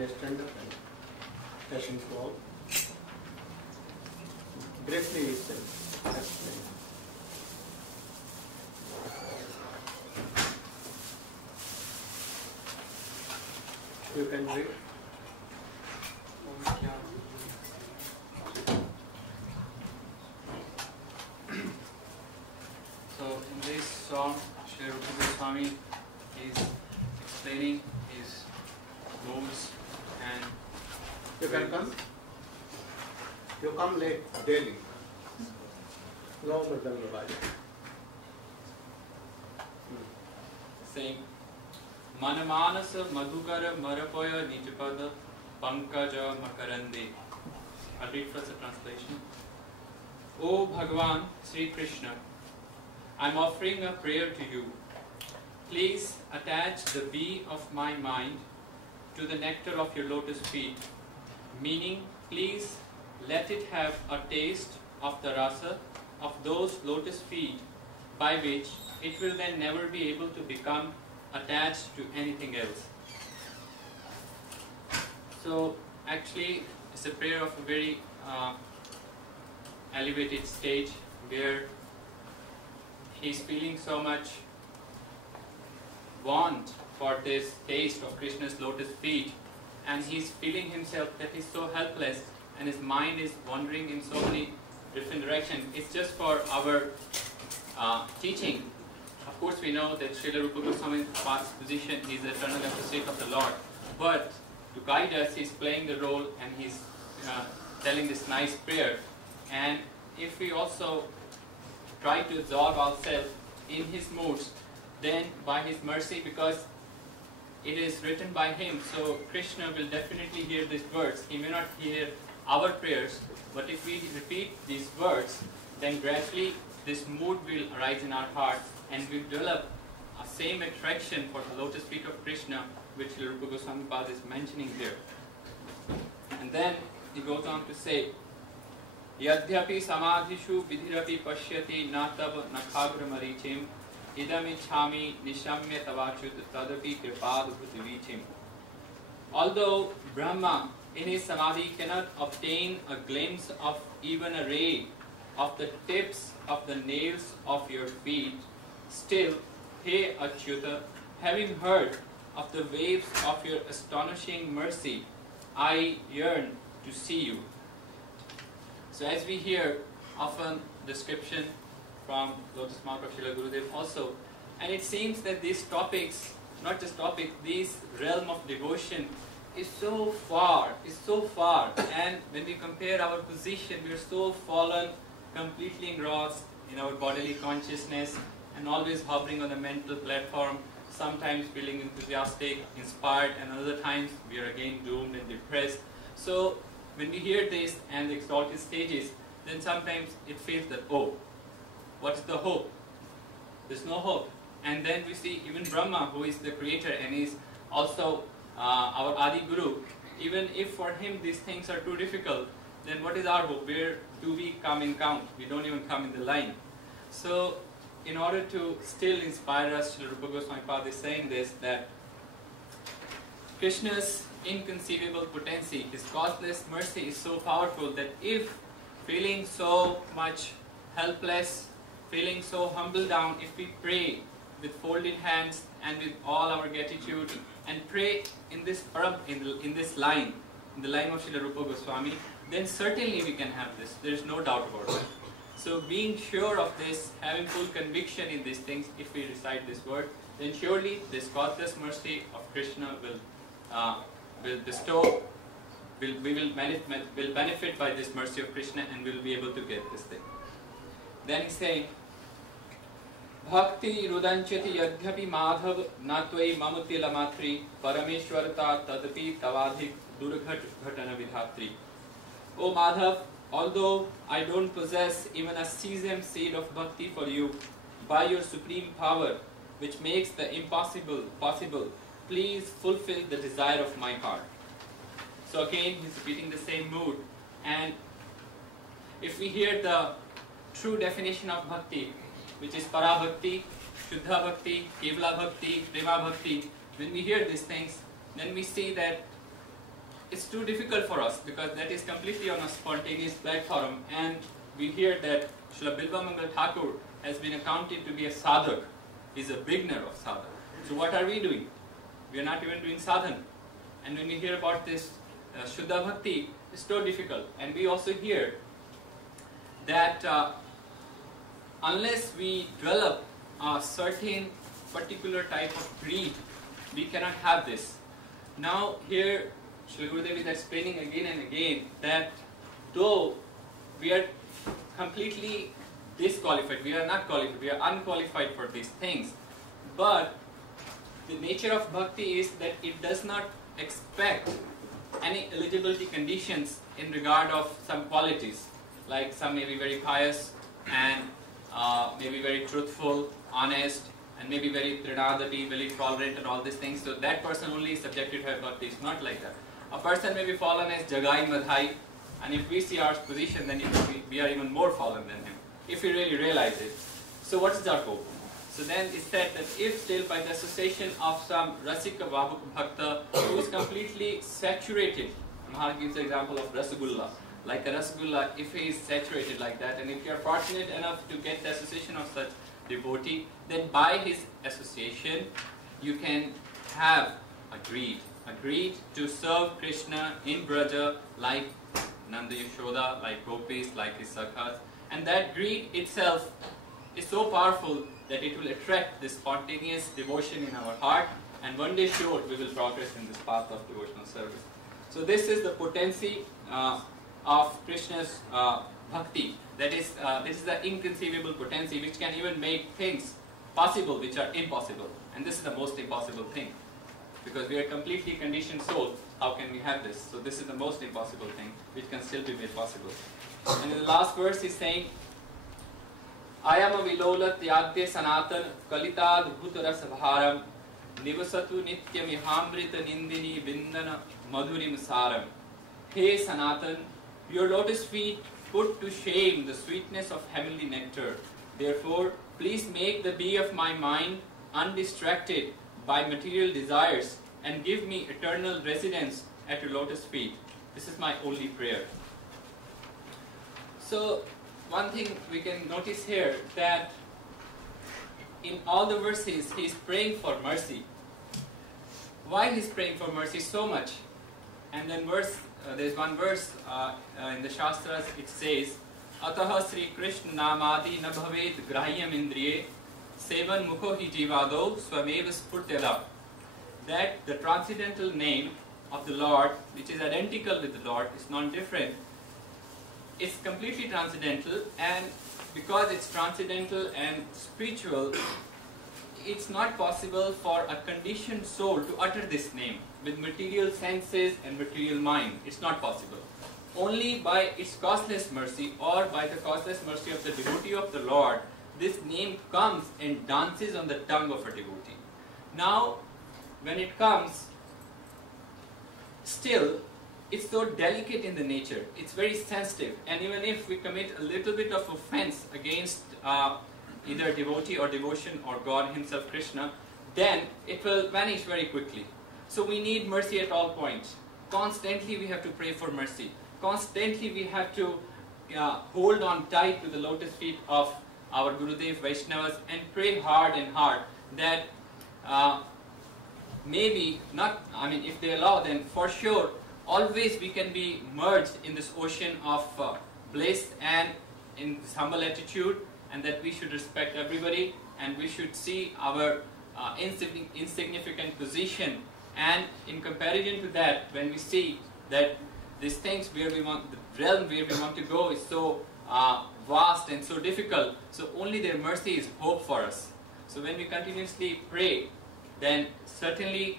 and stand up and patients go out. Briefly explain. You can read. So in this song, Srila Gurudeva is explaining his moods and You can come. You come late daily. No problem about it. saying Manamanasa Madhukara Marapoya Nijapada Pankaja Makarande. I'll read first the translation. O Bhagavan Sri Krishna, I'm offering a prayer to you. Please attach the bee of my mind to the nectar of your lotus feet. Meaning, please let it have a taste of the rasa of those lotus feet, by which it will then never be able to become attached to anything else. So actually it's a prayer of a very elevated stage where he's feeling so much want for this taste of Krishna's lotus feet, and he's feeling himself that he's so helpless and his mind is wandering in so many different directions. It's just for our teaching. Of course we know that Srila Rupa Goswami's past position, he's the eternal associate of the Lord, but to guide us he's playing the role and he's telling this nice prayer. And if we also try to absorb ourselves in his moods, then by his mercy, because it is written by him, so Krishna will definitely hear these words. He may not hear our prayers, but if we repeat these words, then gradually this mood will arise in our heart and we develop a same attraction for the lotus feet of Krishna, which Rupa Goswami Pad is mentioning here. And then he goes on to say, Yadhyapi samadhishu vidhirapi pashyati natab nakhagra marichim idamichhami nishamya tavachut tadapi kripad bhutivichim. Although Brahma in his samadhi cannot obtain a glimpse of even a ray of the tips of the nails of your feet, still, hey Achyuta, having heard of the waves of your astonishing mercy, I yearn to see you. So as we hear often description from Lotus Mount of Srila Gurudeva also, and it seems that these topics, not just topics, this realm of devotion is so far, and when we compare our position, we are so fallen, completely engrossed in our bodily consciousness and always hovering on the mental platform, sometimes feeling enthusiastic, inspired, and other times we are again doomed and depressed. So when we hear this and the exalted stages, then sometimes it feels that, oh, what is the hope? There's no hope. And then we see even Brahma, who is the creator and is also our Adi Guru, even if for him these things are too difficult, then what is our hope? Where do we come in count? We don't even come in the line. So in order to still inspire us, Srila Rupa Goswami Pad is saying this, that Krishna's inconceivable potency, his causeless mercy is so powerful that if feeling so much helpless, feeling so humble down, if we pray with folded hands and with all our gratitude and pray in this in this line, in the line of Srila Rupa Goswami, then certainly we can have this. There is no doubt about it. So being sure of this, having full conviction in these things, if we recite this word, then surely this causeless mercy of Krishna will bestow, we will benefit by this mercy of Krishna and will be able to get this thing. Then he's saying, Bhakti rudanchati yadhyapi madhav natvai mamutila matri parameshwarata tadapi tavadhik durghat ghatana vidhatri. O Madhav, although I don't possess even a sesame seed of bhakti for you, by your supreme power, which makes the impossible possible, please fulfill the desire of my heart. So again, he's repeating the same mood. And if we hear the true definition of bhakti, which is para bhakti, shuddha bhakti, kevala bhakti, prema bhakti, when we hear these things, then we see that it's too difficult for us because that is completely on a spontaneous platform, and we hear that Srila Bilvamangal Thakur has been accounted to be a sadhak, is a beginner of sadhana. So what are we doing? We are not even doing sadhana. And when we hear about this Shuddha Bhakti, it's so difficult. And we also hear that unless we develop a certain particular type of greed, we cannot have this. Now here, Srila Gurudeva is explaining again and again that though we are completely disqualified, we are not qualified, we are unqualified for these things, but the nature of bhakti is that it does not expect any eligibility conditions in regard of some qualities, like some may be very pious and maybe very truthful, honest, and maybe very trinadapi, very tolerant and all these things. So that person only is subjected to have bhakti. It's not like that. A person may be fallen as jagai madhai, and if we see our position, then we are even more fallen than him, if we really realize it. So what is our hope? So then it said that if still by the association of some rasika vabhuk bhakta who is completely saturated, Maharaj gives the example of rasagulla, like a rasagulla, if he is saturated like that, and if you are fortunate enough to get the association of such devotee, then by his association you can have a greed to serve Krishna in Braja like Nanda Yashoda, like gopis, like his sakhas, and that greed itself is so powerful that it will attract this spontaneous devotion in our heart, and one day sure we will progress in this path of devotional service. So this is the potency of Krishna's bhakti. That is, this is the inconceivable potency which can even make things possible which are impossible. And this is the most impossible thing. Because we are completely conditioned soul, how can we have this? So this is the most impossible thing which can still be made possible. And in the last verse he's saying, Ayam vilola tyagte sanatan kalitad bhutarasa bharam nivasatu nityam ihamrita nindini vindana madhurim saram. Hey Sanatan, your lotus feet put to shame the sweetness of heavenly nectar. Therefore, please make the bee of my mind undistracted by material desires and give me eternal residence at your lotus feet. This is my only prayer. So, one thing we can notice here that in all the verses he is praying for mercy. Why he is praying for mercy so much? And then there is one verse in the Shastras, it says, Ataha Sri Krishna Namadi na bhaved grahyam indriye sevan mukho hi jivado swameva spurtyada. That the transcendental name of the Lord, which is identical with the Lord, is non-different, is completely transcendental, and because it's transcendental and spiritual, it's not possible for a conditioned soul to utter this name with material senses and material mind. It's not possible. Only by its causeless mercy or by the causeless mercy of the devotee of the Lord, this name comes and dances on the tongue of a devotee. Now, when it comes, still, it's so delicate in the nature, it's very sensitive, and even if we commit a little bit of offense against either devotee or devotion or God himself, Krishna, then it will vanish very quickly. So we need mercy at all points. Constantly we have to pray for mercy. Constantly we have to hold on tight to the lotus feet of our Gurudev Vaishnavas and pray hard and hard that maybe not, I mean if they allow, then for sure always we can be merged in this ocean of bliss and in this humble attitude, and that we should respect everybody and we should see our insignificant position, and in comparison to that, when we see that these things where we want, the realm where we want to go is so vast and so difficult, so only their mercy is hope for us. So when we continuously pray, then certainly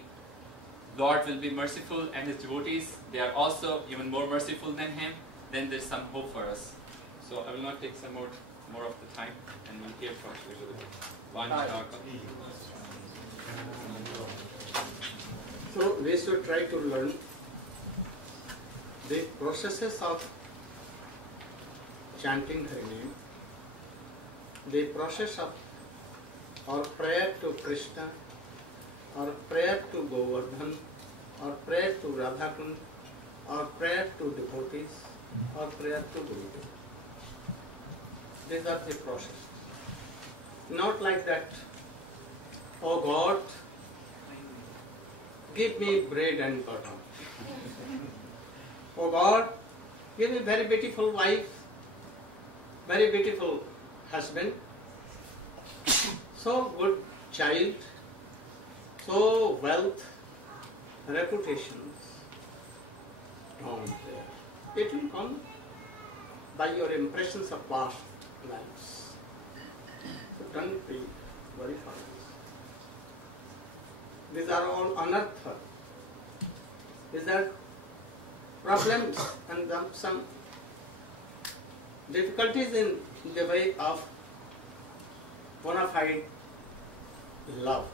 Lord will be merciful, and his devotees, they are also even more merciful than him. Then there's some hope for us. So I will not take some more of the time, and we'll hear from Srila. So we should try to learn the processes of chanting her name, the process of our prayer to Krishna, or prayer to Govardhan, or prayer to Radhakund, or prayer to devotees, or prayer to Gurudeva. These are the process. Not like that, oh God, give me bread and butter. Oh God, give me very beautiful wife, very beautiful husband, so good child, so wealth, reputations. Don't there. It will come by your impressions of past lives. So don't be very fast. These are all anartha. These are problems and some difficulties in the way of bona fide love.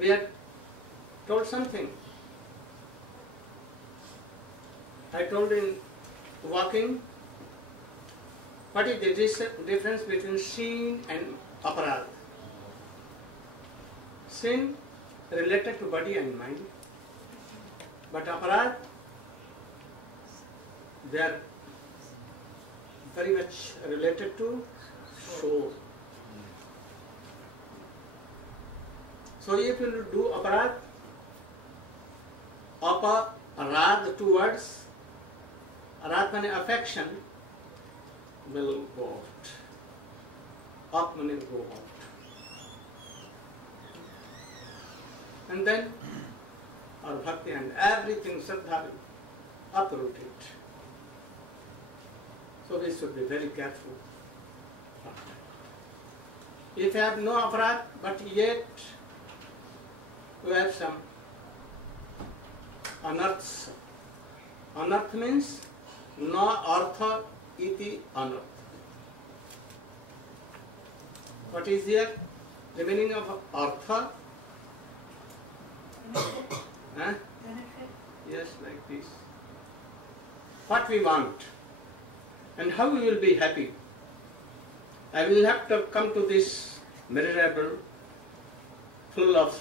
We had told something. I told in walking, what is the difference between sin and aparad? Sin related to body and mind, but aparad, they are very much related to soul. So if you do aparad, aparad, two words, arad means affection, will go out. Up means go out. And then our bhakti and everything, Shraddha will uproot it. So we should be very careful. If you have no aparad, but yet you have some anarths. Anarth means na artha iti anarth. What is here? The meaning of artha? Huh? Yes, like this. What we want and how we will be happy. I will have to come to this miserable, full of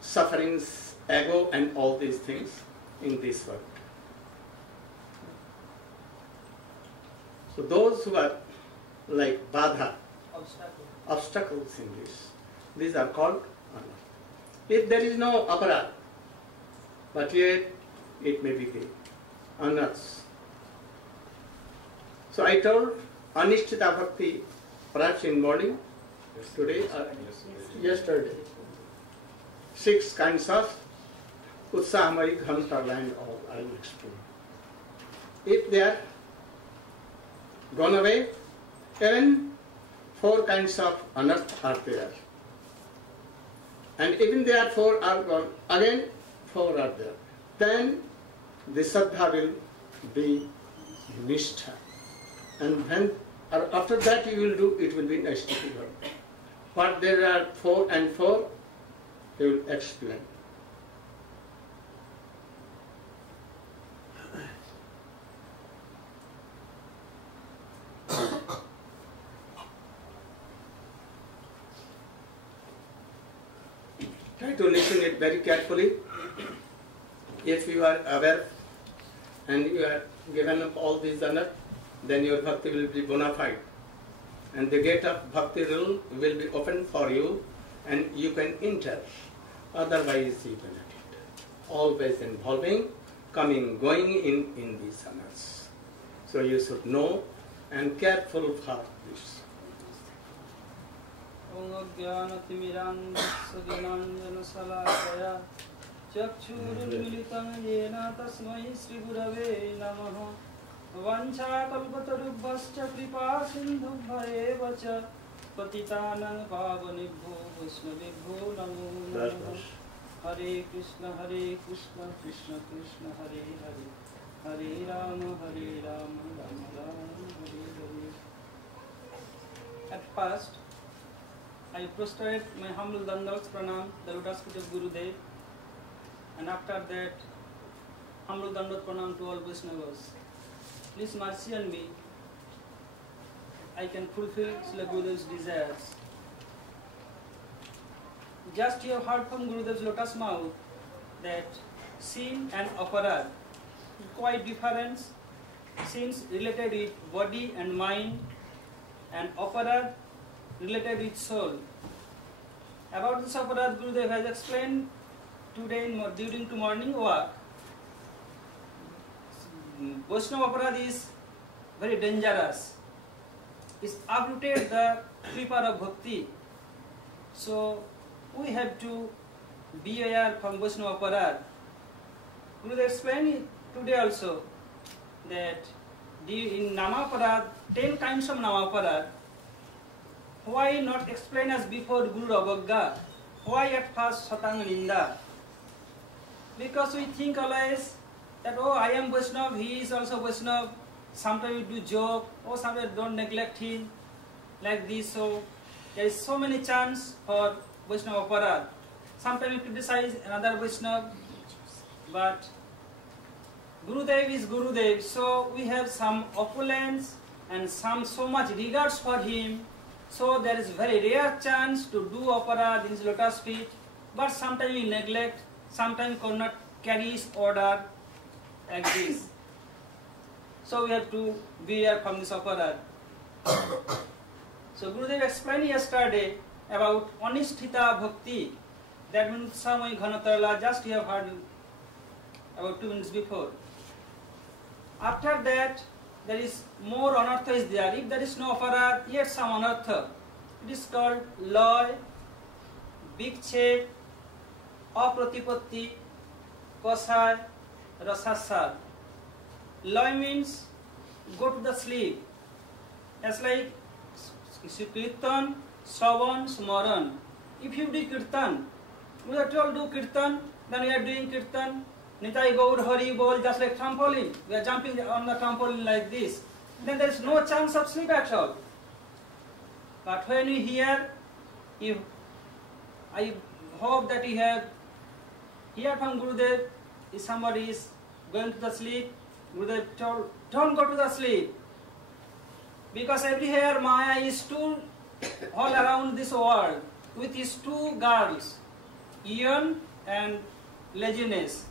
sufferings, ego and all these things in this world. So those who are like badha, obstacles in this, these are called anarth. If there is no aparad, but yet it may be the anarths. So I told Anishtita Bhakti, perhaps in morning, today or yesterday, 6 kinds of Utsahamari, Ghamtala and all I will explain. If they are gone away, even 4 kinds of anarth are there. And even they are 4 are gone, again 4 are there. Then the Saddha will be Nishtha. And when after that you will do, it will be Naisthiti. But there are 4 and 4, they will explain. Try to listen it very carefully. If you are aware and you are given up all these anarth, then your bhakti will be bona fide. And the gate of bhakti will be open for you and you can enter. Otherwise you cannot enter. Always involving, coming, going in these anarths. So you should know and careful for this. Vanchakalpatarubhascha kripa sindhubhayeva cha patitanang pavanibho vaishnavibho namo namo. Hare Krishna, Krishna Krishna, Hare Hare, Hare Rama, Rama Rama, Hare Hare. At first, I prostrate my humble dandavats pranam, the lotus feet of Gurudev, and after that, humble dandavat pranam to all Vaishnavas. Please mercy on me. I can fulfill Srila Gurudev's desires. Just you have heard from Gurudev's lotus mouth that sin and aparad. Quite different. Sins related with body and mind, and aparad related with soul. About this aparad, Gurudeva has explained today during the morning walk. Vaishnava aparad is very dangerous. It's uprooted the creeper of bhakti. So we have to beware from Vaishnava aparad. Gurudeva explained today also that in Namaparad, 10 kinds of Namaparad, why not explain as before Guru Abhagga? Why at first Satanga Ninda? Because we think always that, oh, I am Vaishnava, he is also Vaishnava, sometimes we do joke, oh, sometimes don't neglect him, like this. So there is so many chance for Vaishnava Aparad. Sometimes we criticize another Vaishnava, but Gurudev is Gurudev, so we have some opulence and so much regards for him. So there is very rare chance to do aparad in his lotus feet, but sometimes we neglect, sometimes cannot carry his order like this. So we have to beware from this aparad. So Gurudev explained yesterday about Anisthita Bhakti, that means Samay Ghanatarla, just you have heard about 2 minutes before. After that, there is more anartha is there. If there is no aparad, yet some anartha. It is called loy, vikchep, apratipatti, kosai, rasasad. Loy means go to the sleep. It's like kirtan, shravan, smaran. If you do kirtan, we are told do kirtan, then we are doing kirtan. Nitai Gaur Hari Bol, just like trampoline. We are jumping on the trampoline like this. Then there is no chance of sleep at all. But when you hear, I hope that you have heard from Gurudev, if somebody is going to the sleep, Gurudev told, don't go to the sleep. Because everywhere Maya is too all around this world with his 2 girls, Ian and laziness.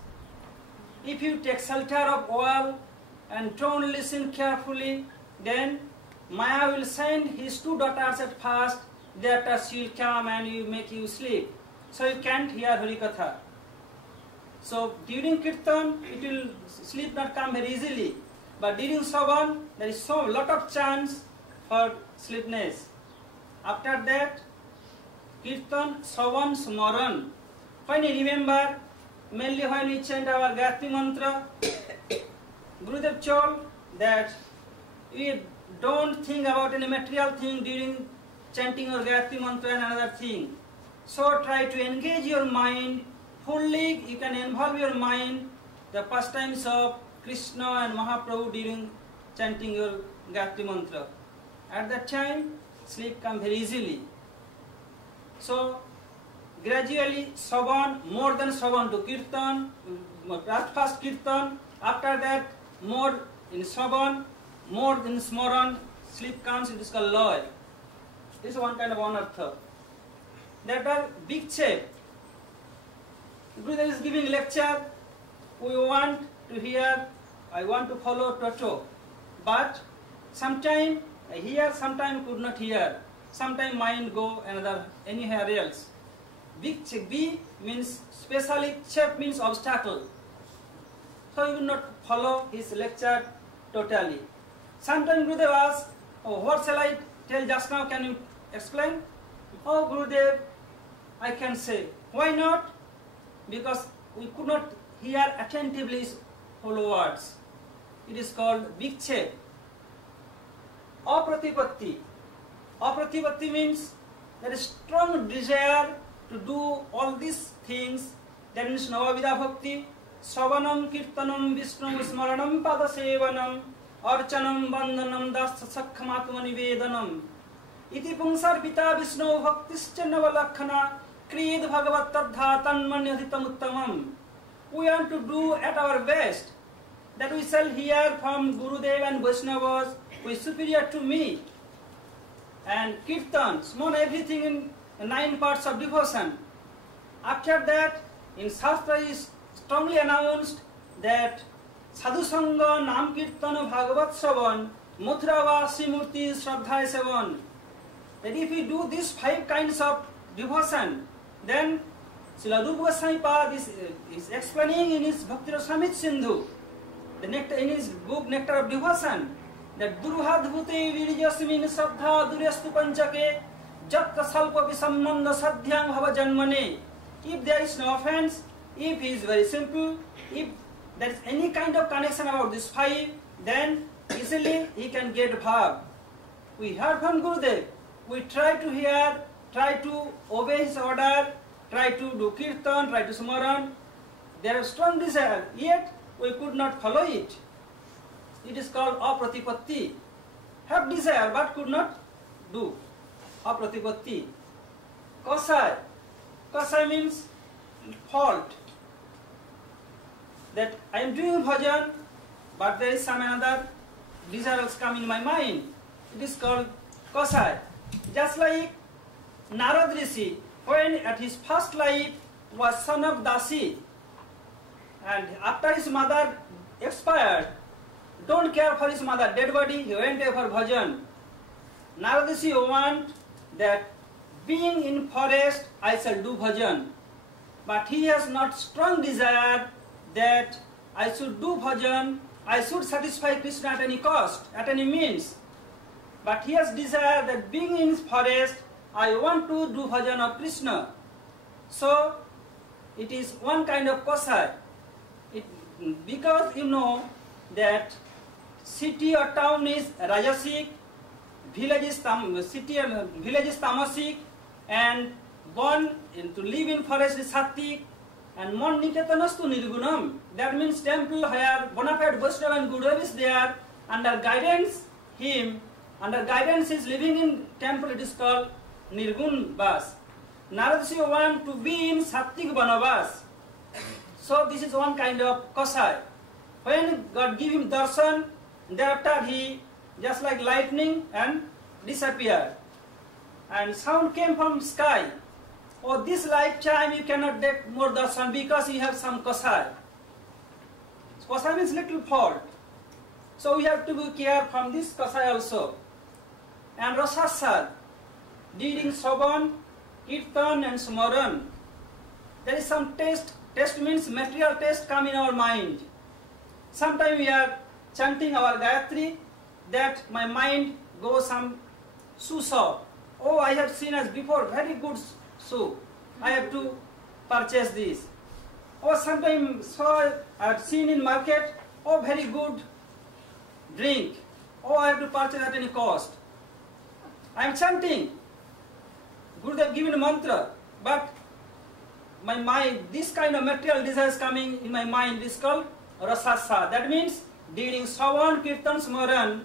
If you take shelter of all and don't listen carefully, then Maya will send his 2 daughters at first, thereafter she will come and make you sleep. So you can't hear Harikatha. So during Kirtan, it will sleep not come very easily. But during Shravan, there is so lot of chance for sleepiness. After that, Kirtan, Shravan, Smaran. When you remember, mainly when we chant our Gayatri Mantra, Gurudev told that we don't think about any material thing during chanting your Gayatri Mantra and another thing. So try to engage your mind fully. You can involve your mind the pastimes of Krishna and Mahaprabhu during chanting your Gayatri Mantra. At that time, sleep comes very easily. So gradually Shravan, more than Shravan to Kirtan, at first Kirtan, after that more in Shravan, more in Smaran, sleep comes, it is called Loy. This is one kind of anartha. That are big shape. Gurudev is giving lecture, we want to hear, I want to follow Toto. But sometime I hear, sometime could not hear. Sometime mind go anywhere else. Big check, B means specially, chep means obstacle. So you will not follow his lecture totally. Sometimes Gurudev asks, oh, what shall I tell just now, can you explain? Oh Gurudev, I can say. Why not? Because we could not hear attentively his whole words. It is called vikchep. Apratipatti. Apratipatti means there is strong desire to do all these things. That means Navavidha Bhakti, Savanam, Kirtanam, Vishnam, Smaranam, Padasevanam, Archanam, Bandhanam, Dasakhamatma Nivedanam. Iti Pungsar Pita Vishnu Bhaktischa Navalakhana, Krid Bhagavat Tadha Tanmanyadhitam Uttamam. We want to do at our best. That we shall hear from Gurudev and Vaishnavas who is superior to me. And Kirtan, small everything in 9 parts of devotion. After that, in Shastra is strongly announced that Sadhu Sangha, Nam Kirtana, Bhagavat Shravan, Mutrava, Srimurti, Shraddha Sevan. That if we do these 5 kinds of devotion, then Srila Rupa Goswami Pad is explaining in his Bhakti Rasamrita Sindhu, in his book Nectar of Devotion, that Durhadbhute Virijasmin Saddha Duryastu Panchake Jatta Salpa Visamnanda Sadhyam Hava Janmane. If there is no offense, if he is very simple, if there is any kind of connection about this 5, then easily he can get bhav. We heard from Gurudeva. We try to hear, try to obey his order, try to do kirtan, try to smaran. There is strong desire, yet we could not follow it. It is called apratipatti. Have desire but could not do. Apratipatti. Kasai. Kasai means fault. That I am doing bhajan, but there is some another desires come in my mind. It is called kasai. Just like Narad Rishi, when at his first life was son of Dasi, and after his mother expired, don't care for his mother dead body, he went there for bhajan. Narad Rishi want that being in forest I shall do bhajan, but he has not strong desire that I should do bhajan, I should satisfy Krishna at any cost, at any means. But he has desire that being in forest, I want to do bhajan of Krishna. So, it is one kind of kasai. Because you know that city or town is rajasic, village is tamasic, and born to live in forest is sattvic, and mon niketanastu nirgunam. That means temple where bona fide Vaishnava and Gurudeva is there, under guidance is living in temple, it is called Nirgun Vas. Narad Rishi want to be in Sattvic Vanavas. So this is one kind of kasai. When God give him darshan, thereafter he just like lightning and disappeared. And sound came from sky. Oh, this lifetime you cannot get more darshan because you have some kasai. Kasai means little fault. So we have to be care from this kasai also. And rasasad, reading Savan, Kirtan and Smaran. There is some taste. Taste means material taste come in our mind. Sometimes we are chanting our Gayatri, that my mind goes some shoe shop. Oh, I have seen as before, very good shoe. I have to purchase this. Or sometimes I have seen in market, oh, very good drink. Oh, I have to purchase at any cost. I am chanting. Gurudeva given mantra, but my mind, this kind of material desires coming in my mind is called rasasa. That means during Savan, Kirtan, Smaran,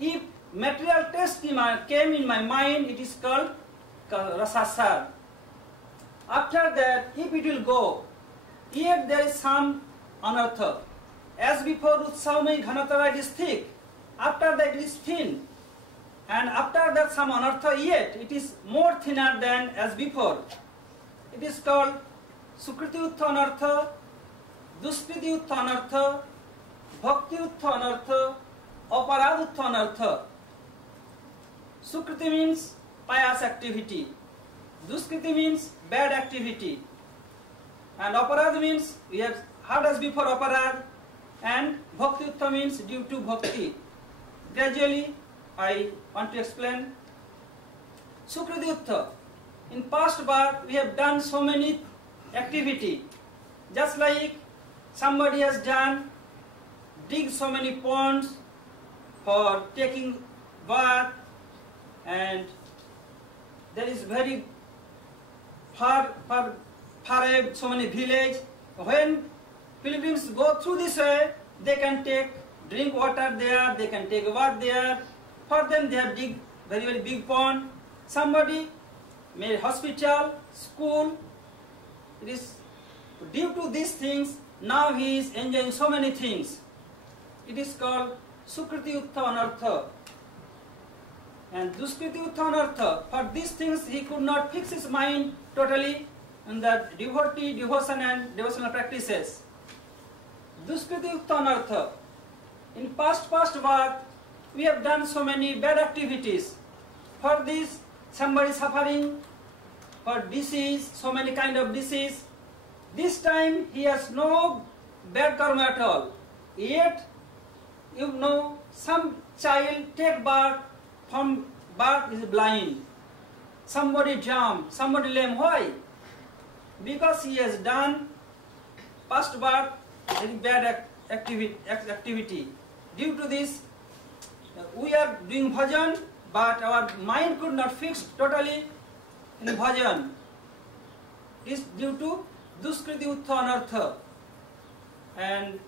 if material taste came in my mind, it is called rasasa. After that, if it will go, yet there is some anartha. As before, Utsavamai Ghanatara it is thick. After that, it is thin. And after that, some anartha, yet it is more thinner than as before. It is called Sukriti Uttha Anartha, Duskriti Uttha Anartha, Bhakti Uttha Anartha, Aparad Uttha Anartha. Sukriti means pious activity. Duskriti means bad activity. And Aparad means we have heard as before Aparad. And Bhakti Uttha means due to bhakti. Gradually, I want to explain. Sukriti Uttha. In past birth, we have done so many activity. Just like somebody has done, dig so many ponds for taking bath, and there is very far away so many village. When pilgrims go through this way, they can drink water there, they can take bath there. For them, they have dig very big pond. Somebody made hospital, school. It is due to these things, now he is enjoying so many things. It is called Sukriti Uttha Anartha. And Duskriti Uttha Anartha, for these things he could not fix his mind totally in the devotion and devotional practices. Duskriti Yukta Anartha. In past birth, we have done so many bad activities. For this, somebody suffering, for disease, so many kind of disease. This time, he has no bad karma at all. Yet, you know, some child take birth, from birth is blind. Somebody jump, somebody lame. Why? Because he has done past birth very bad activity. Due to this, we are doing bhajan, but our mind could not fix totally in bhajan. This due to Duskriti Uttha Anartha. And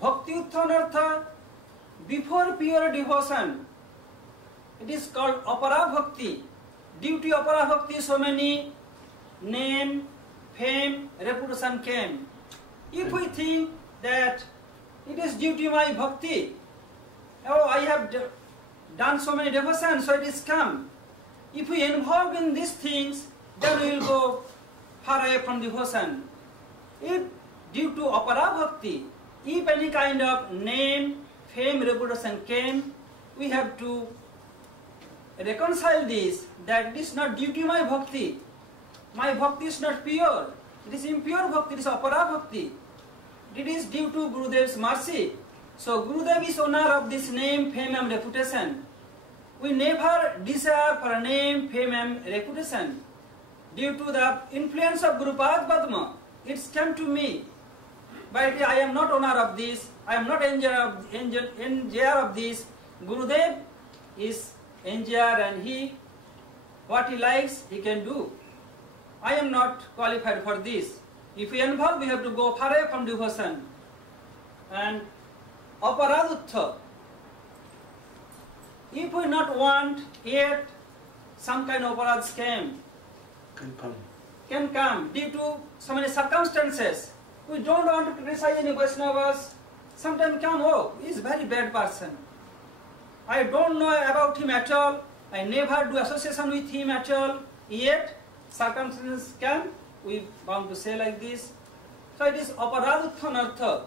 Bhakti Uttha Anartha, before pure devotion, it is called Apara Bhakti. Due to Apara Bhakti, so many name, fame, reputation came. If we think that it is due to my bhakti, oh, I have done so many devotions, so it is come. If we involve in these things, then we will go far away from devotion. If due to Apara Bhakti, if any kind of name, fame, reputation came, we have to reconcile this, that it is not due to my bhakti. My bhakti is not pure. It is impure bhakti, it is Apara Bhakti. It is due to Gurudev's mercy. So Gurudev is owner of this name, fame and reputation. We never desire for a name, fame and reputation. Due to the influence of Gurupad Padma, it came to me. But I am not owner of this. I am not enjoyer of this. Gurudev is enjoyer, and what he likes, he can do. I am not qualified for this. If we involve, we have to go far away from devotion. And Aparadutha, if we not want, yet some kind of aparads can come due to so many circumstances. We don't want to criticize any Vaishnavas. Sometimes come, oh, he is a very bad person. I don't know about him at all. I never do association with him at all. Yet circumstances come. We bound to say like this. So it is Aparadutha Anartha.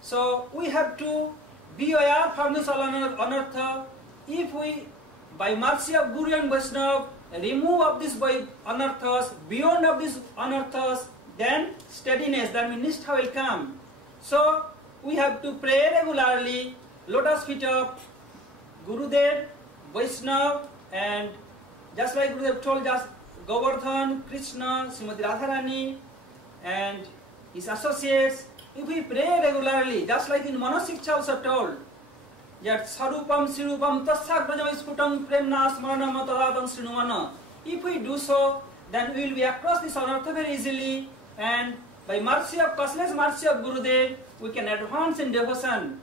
So we have to be aware from this Anartha. If we, by mercy of Guru and Vaishnava, remove of these Anarthas, beyond of these Anarthas, then steadiness, that means Nishtha will come. So we have to pray regularly, lotus feet of Gurudev, Vaishnava, and just like Gurudev told us, Govardhan, Krishna, Srimati Radharani, and his associates, if we pray regularly, just like in Manasiksha also told, that Sarupam Sirupam Tassagrajam Sputam Premna Smaranam Tadadam Srinumana. If we do so, then we will be across this Anartha very easily, and by mercy of causeless mercy of Gurudev, we can advance in devotion.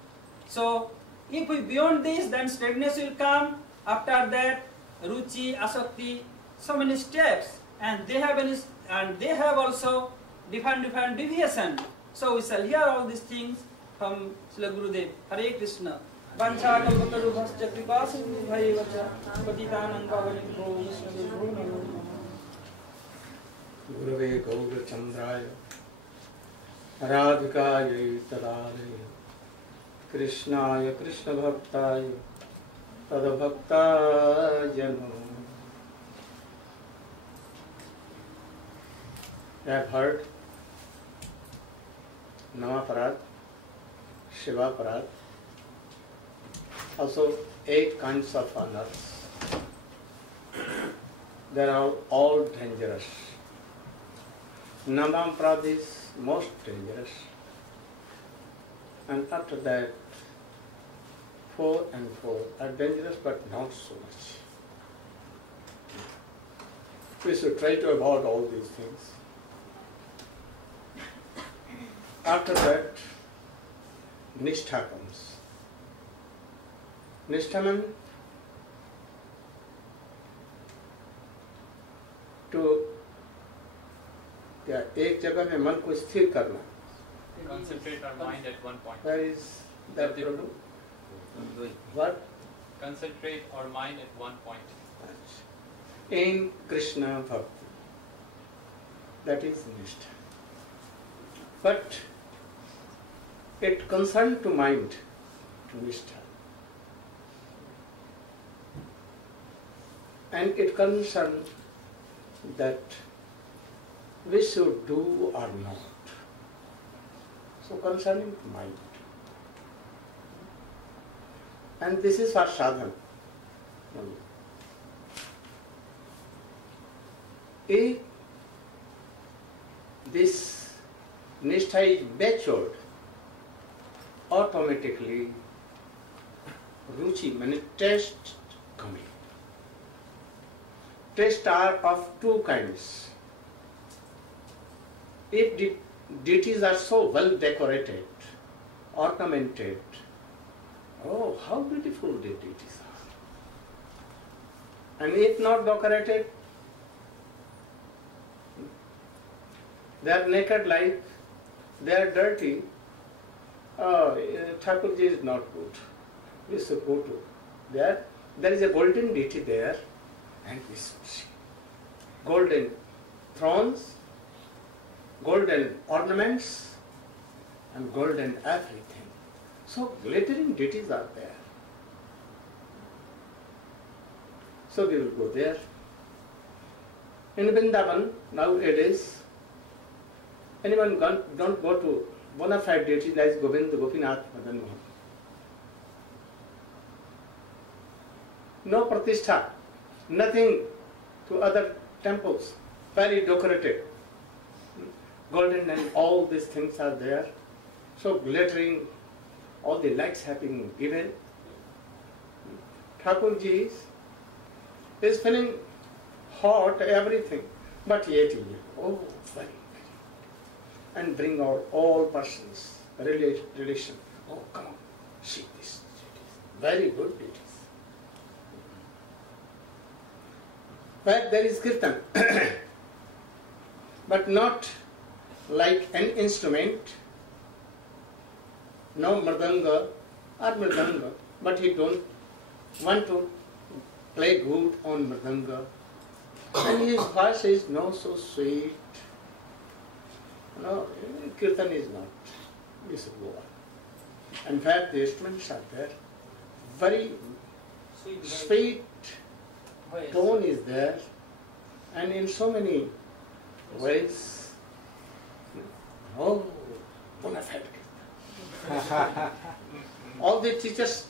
So if we beyond this, then steadiness will come. After that, Ruchi, Asakti, so many steps, and they have also different deviation. So we shall hear all these things from Srila Gurudev. Hare Krishna. Vancha kalpatarubhascha kripasindhu bhaivacha patitanam pavanebhyo Vaishnavebhyo namo namaः. Gurave Gaura Chandraya Radhikaya Tadalaya Krishnaya Krishna Bhaktaya Tadabhaktaya Namo. I have heard Namaparad, Shivaparad, also 8 kinds of honors. They are all dangerous. Namaparad is most dangerous. And after that, 4 and 4 are dangerous but not so much. We should try to avoid all these things. After that, Nishtha comes. Nishtha means to एक जगह में मन को स्थिर करना. Concentrate our mind at one point. Where is that problem? What? Concentrate our mind at one point. In Krishna Bhakti. That is Nishtha. But it concerned to mind, Nishtha. And it concerned that we should do or not. So concerning to mind. And this is for sadhana. If this nishtha is matured, automatically ruchi, means taste coming. Taste are of two kinds. If the deities are so well decorated, ornamented, oh, how beautiful the deities are. And if not decorated, they are naked like, they are dirty. Oh, Thakurji is not good. We should go to there. There is a golden deity there, and we should see. Golden thrones, golden ornaments, and golden everything. So glittering deities are there. So we will go there. In Vrindavan, nowadays, anyone don't go to bona fide deities like Govinda, Gopinath, Madan Mohan. No pratishtha, nothing to other temples, very decorated. Golden and all these things are there. So glittering, all the lights have been given. Thakurji is feeling hot, everything, but yet he, oh, very. And bring out all persons, relation. Oh, come on, see this. Very good deities. Where there is kirtan, but not like an instrument, no mridanga or mridanga, but he don't want to play good on mridanga. And his voice is not so sweet. No, kirtan is not. We should go on. In fact, the instruments are there. Very sweet tone is there, and in so many ways. Oh, bona fide kirtan. All the teachers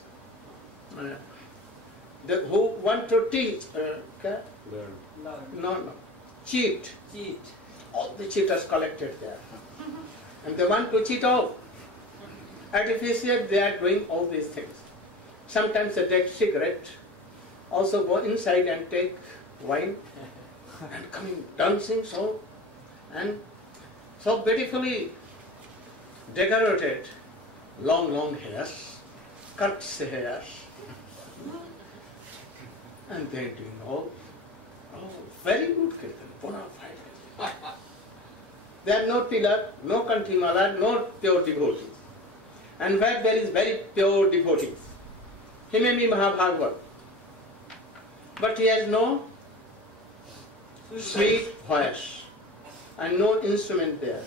who want to teach, cheat. All the cheaters collected there. And they want to cheat all. Artificially, they are doing all these things. Sometimes they take cigarette, also go inside and take wine, and coming dancing so, and so beautifully decorated, long hairs, cut hairs, and they doing all, very good kirtan, bona fide. There are no tilak, no kantimala, no pure devotees. And where there is very pure devotees, he may be Mahabhagavat, but he has no sweet voice and no instrument there.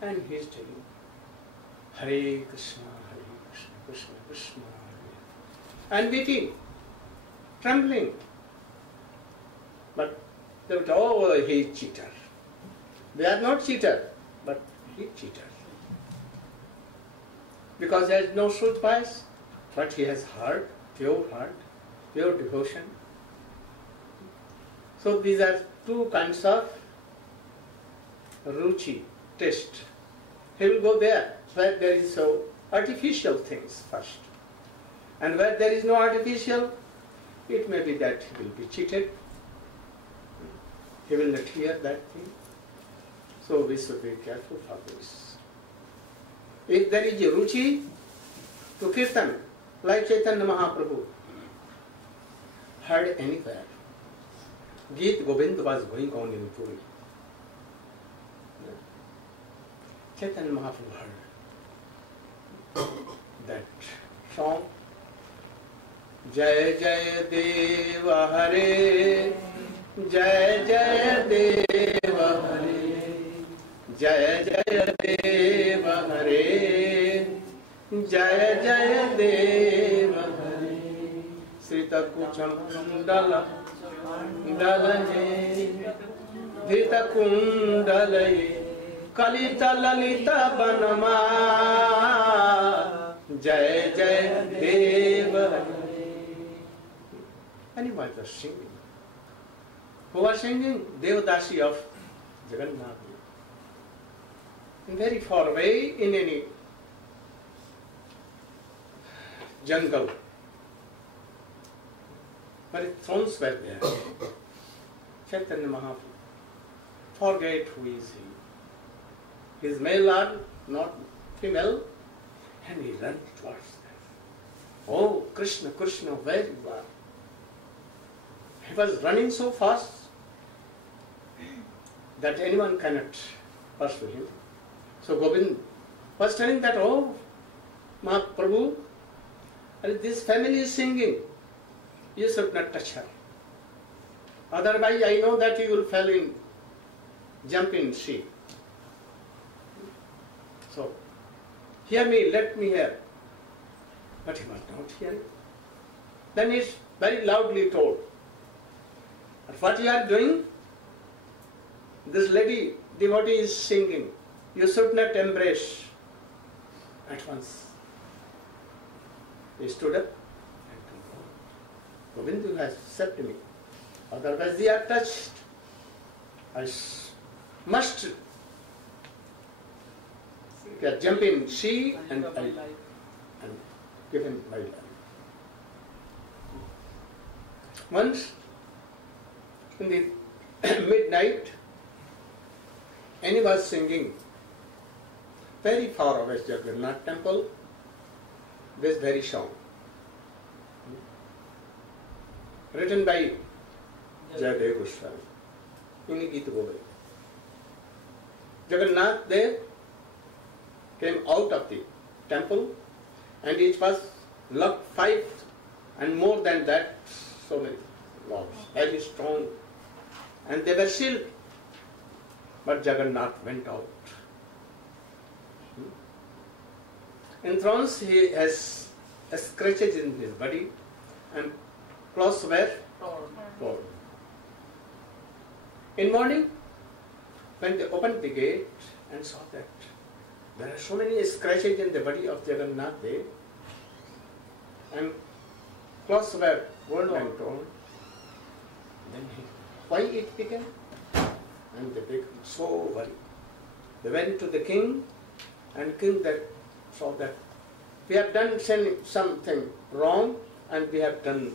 And he is telling, Hare Krishna, Krishna Krishna, Hare. And beating, trembling. But they would, oh, he is cheater. They are not cheater, but he is cheater. Because there is no sweet voice, but he has heart, pure devotion. So these are two kinds of ruchi, taste. He will go there where there is so artificial things first. And where there is no artificial, it may be that he will be cheated. He will not hear that thing. So we should be careful for this. If there is a ruchi to kirtan, like Chaitanya Mahaprabhu, heard anywhere, Geet Govind was going on in Puri. Chaitanya Mahaprabhu heard that song, Jai Jai Deva Hare, Jai Jai Deva Hare, Jai Jai Deva Hare, Jaya Jaya Deva Srita Kucham Dala Dalane Dhita Kundalaye Kalita Lalita Banama Jaya Jaya Deva. Anyone was singing. Who was singing? Devadasi of Jagannath. And very far away in any jungle, but thrones were there. Chaitanya Mahaprabhu forget who is he. His male or not female, and he ran towards them. Oh, Krishna, Krishna, where you are? He was running so fast that anyone cannot pursue him. So Govind was telling that, oh, Mahaprabhu, this family is singing. You should not touch her. Otherwise, I know that you will fall in, jump in sea. So, hear me, let me hear. But he was not hearing. Then he very loudly told, what you are doing? This lady, devotee is singing. You should not embrace. At once, he stood up and told, Govindu has said to me, otherwise they are touched. I must jump in sea and give him my life. Once, in the midnight, and he was singing very far away Jagannath temple, this very song, written by Jayadeva Goswami in Gita Govinda. Jagannath Dev came out of the temple, and it was locked 5 and more than that, so many locks, very strong, and they were sealed. But Jagannath went out. In thrones, he has scratches in his body, and clothes were torn. In morning, when they opened the gate and saw that there are so many scratches in the body of Jagannath Dev, and clothes were worn and torn, then why it began? And they became so worried. They went to the king, and king that saw that we have done something wrong, and we have done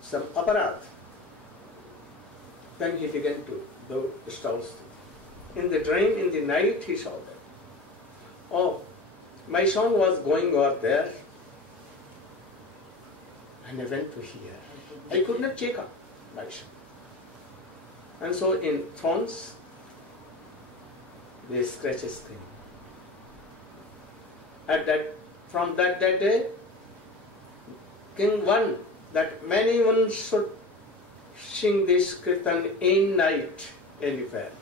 some aparadh. Then he began to do stalls. In the dream, in the night, he saw that. Oh, my son was going over there, and I went to hear. I could not check up my son. And so in thrones, the scratches came. From that day, king won that many one should sing this kirtan in night anywhere.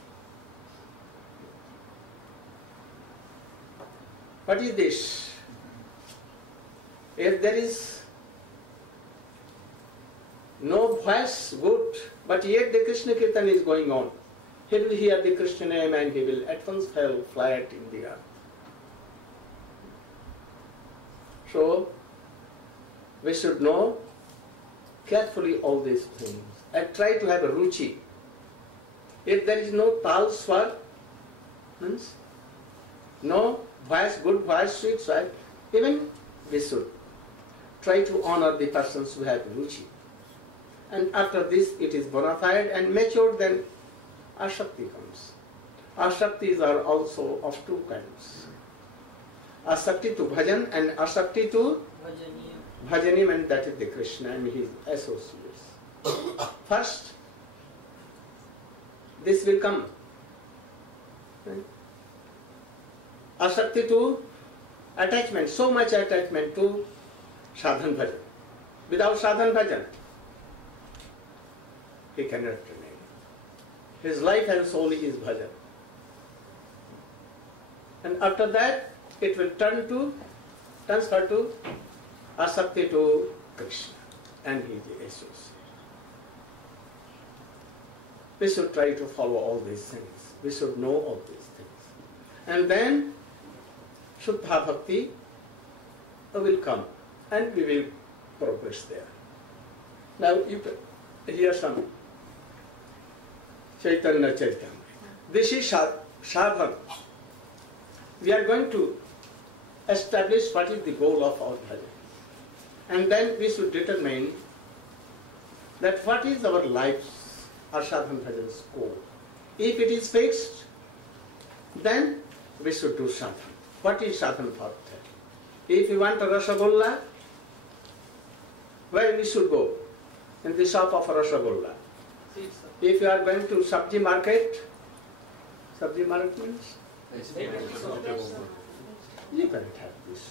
What is this? If there is no voice good, but yet the Krishna kirtan is going on, he will hear the Krishna name and he will at once fall flat in the earth. So, we should know carefully all these things and try to have a ruchi. If there is no tal swar, means no voice, good voice, sweet swar, even we should try to honor the persons who have ruchi. And after this it is bona fide and matured, then asakti comes. Asaktis are also of two kinds. Asakti to bhajan and asakti to bhajanim, and that is the Krishna and his associates. First, this will come. Asakti to attachment, so much attachment to sadhan bhajan. Without sadhan bhajan, he cannot remain. His life and soul is bhajan. And after that, it will turn to transfer to asakti to Krishna and he is the associate. We should try to follow all these things. We should know all these things. And then Shuddha Bhakti will come and we will progress there. Now you hear some Chaitanya Charitamrita. This is sadhana. We are going to establish what is the goal of our bhajan. And then we should determine that what is our life's or sadhana bhajan's goal. If it is fixed, then we should do sadhana. What is sadhana for that? If you want a Rasagolla, where we should go? In the shop of a Rasagolla. If you are going to Sabji market means? You cannot have this.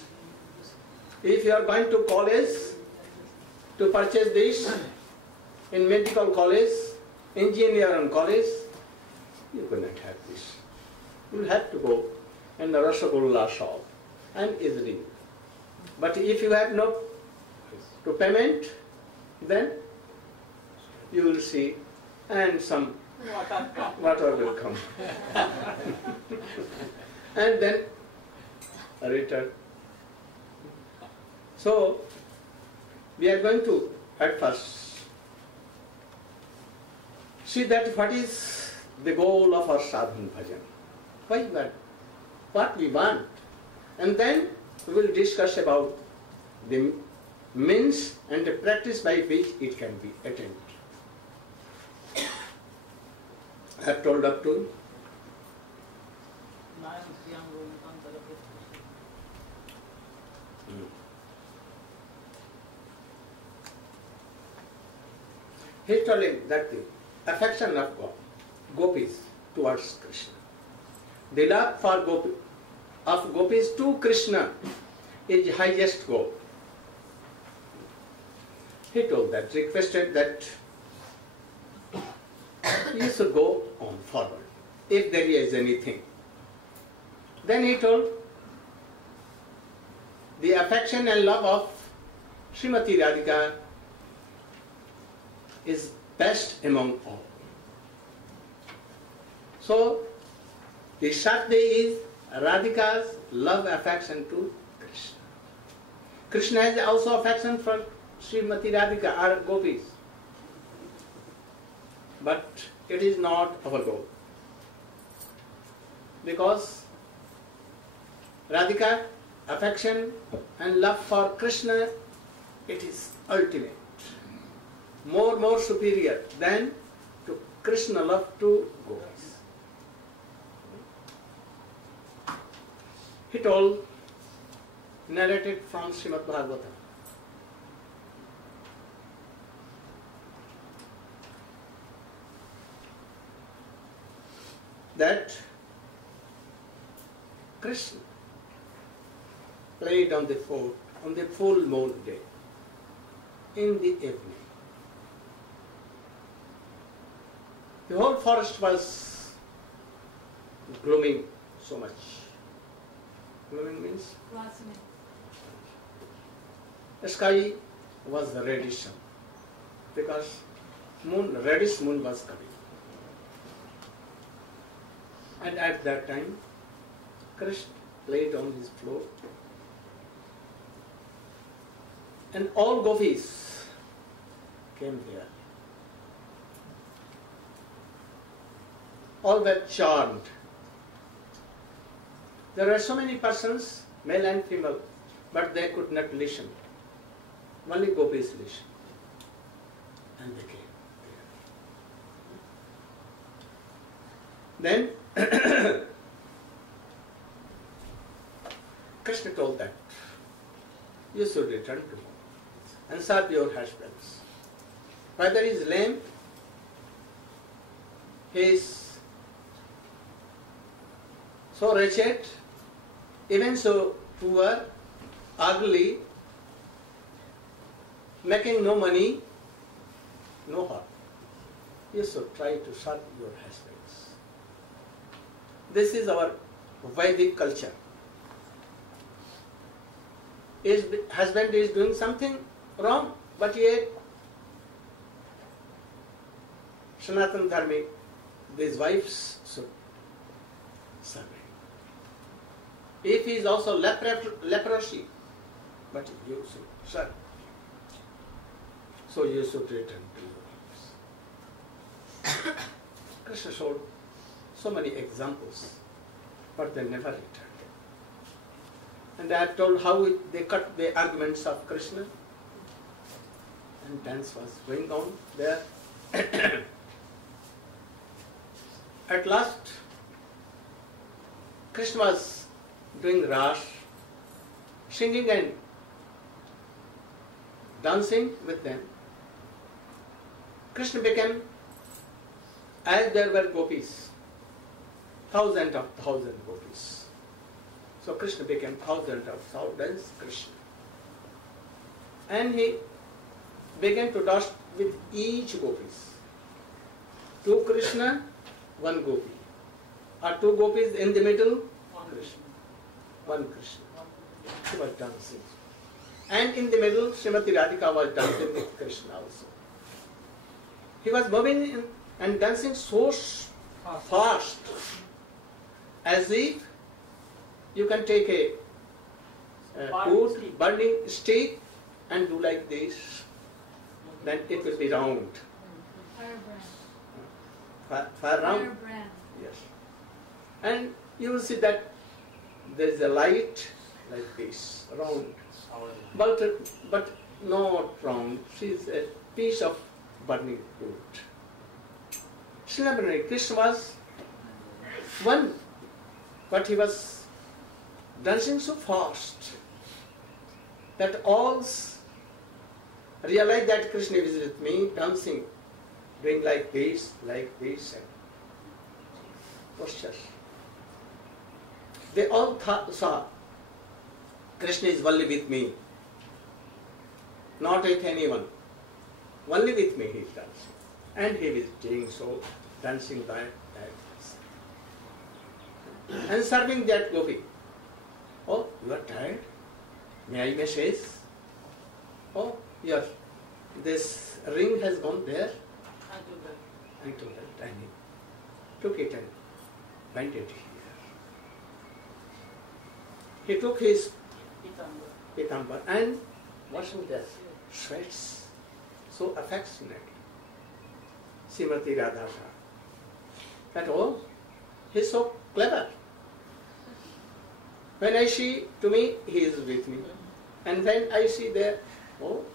If you are going to college to purchase this, in medical college, engineering college, you cannot have this. You will have to go in the Rasagolla shop and easily. But if you have no to payment, then you will see and some water will come. And then return. So, we are going to at first see that what is the goal of our sadhana bhajan. Why we want? What we want. And then we will discuss about the means and the practice by which it can be attained. I have told up to he is telling that the affection of gopis towards Krishna, the love for gopis to Krishna is highest goal. He told that, requested that you should go on forward if there is anything. Then he told the affection and love of Srimati Radhika is best among all. So the Shakti is Radhika's love affection to Krishna. Krishna has also affection for Srimati Radhika or gopis. But it is not our goal. Because Radhika affection and love for Krishna, it is ultimate. More superior than to Krishna love to gopis. He told, narrated from Srimad Bhagavatam, that Krishna played on the full moon day in the evening. The whole forest was glooming so much. Glooming means? The sky was reddish because reddish moon was coming. And at that time, Krishna played on his floor. And all gopis came there. All were charmed. There were so many persons, male and female, but they could not listen. Only gopis listened. And they came there. Then Krishna told that you should return to home and serve your husbands. Whether he is lame, he is so wretched, even so poor, ugly, making no money, no harm. You should try to serve your husbands. This is our Vedic culture. his husband is doing something wrong, but yet Sanatana Dharma, these wives should serve him. If he is also leprosy, but you should serve. So you should return to your wives. Krishna showed so many examples, but they never returned. And I have told how they cut the arguments of Krishna, and dance was going on there. At last, Krishna was doing Ras, singing and dancing with them. Krishna became, as there were gopis, thousands of gopis. So Krishna became thousands of thousands Krishna. And he began to dance with each gopis. Two Krishna, one gopi. Or two gopis in the middle, Krishna. One Krishna. He was dancing. And in the middle, Srimati Radhika was dancing with Krishna also. He was moving and dancing so fast, as if you can take a wood, burning stick and do like this, then it will be round. Fire round? Yes. And you will see that there is a light like this, round. But not round. She is a piece of burning wood. Srila Krishna was one, but he was dancing so fast that all realized that Krishna is with me, dancing, doing like this, and postures. They all saw Krishna is only with me, not with anyone. Only with me he is dancing. And he is doing so, dancing by that. And serving that gopi. Oh, you are tired? May I message? Oh, yes. This ring has gone there. I told that. And he took it and bent it here. He took his pitamba and washing their sweats so affectionately. Srimati Radha saw that, oh, he's so clever. When I see, to me, he is with me. And when I see there, oh,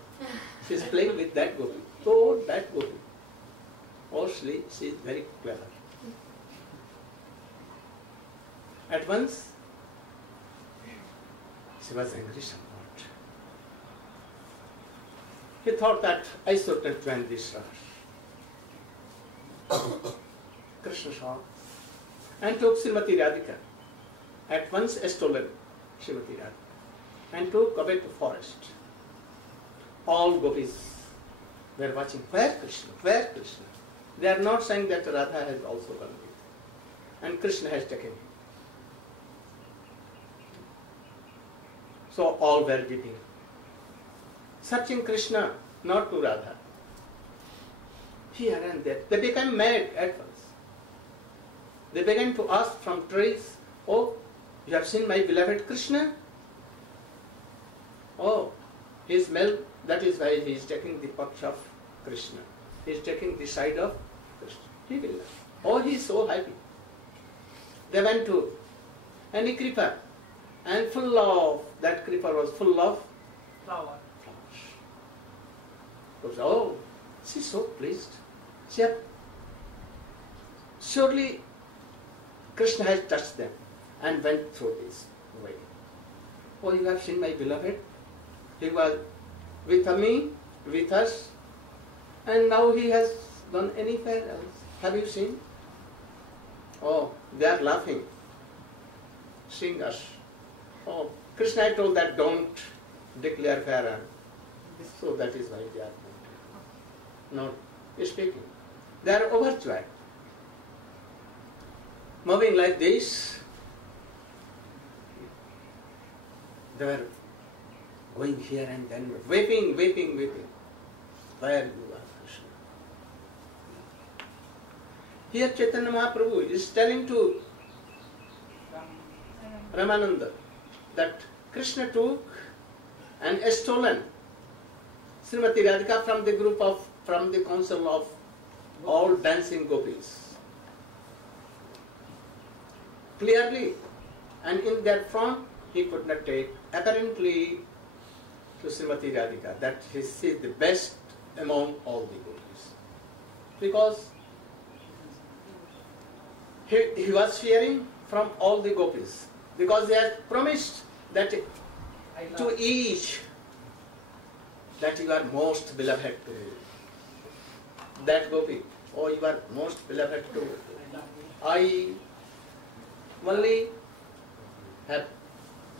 she's playing with that gopi. So that gopi. Oh, she is very clever. At once, she was angry somewhat. He thought that I should not join this rush. Krishna saw and took Srimati Radhika. At once stolen Srimati Radhika and took away to forest. All gopis were watching, where Krishna, where Krishna? They are not saying that Radha has also gone with, and Krishna has taken him. So all were weeping, searching Krishna, not to Radha. Here and there. They became mad at once. They began to ask from trees, oh, you have seen my beloved Krishna? Oh, his male, that is why he is taking the part of Krishna. He is taking the side of Krishna. He will not. Oh, he is so happy. They went to any creeper, and full of, that creeper was full of flowers. Oh, she is so pleased. She had, surely Krishna has touched them and went through this way. Oh, you have seen my beloved? He was with me, with us, and now he has gone anywhere else. Have you seen? Oh, they are laughing, seeing us. Oh, Krishna told that don't declare Pharaoh. So that is why they are not speaking. They are overjoyed. Moving like this, they were going here and then, weeping. Where you are, Krishna? Here Chaitanya Mahaprabhu is telling to Ramananda that Krishna took and stolen Srimati Radhika from the council of all dancing gopis. Clearly, and in that form, he could not take apparently to Srimati Radhika that he is the best among all the gopis. Because he was fearing from all the gopis. Because they had promised that to each that you are most beloved to me. That gopi, oh, you are most beloved to me. I only have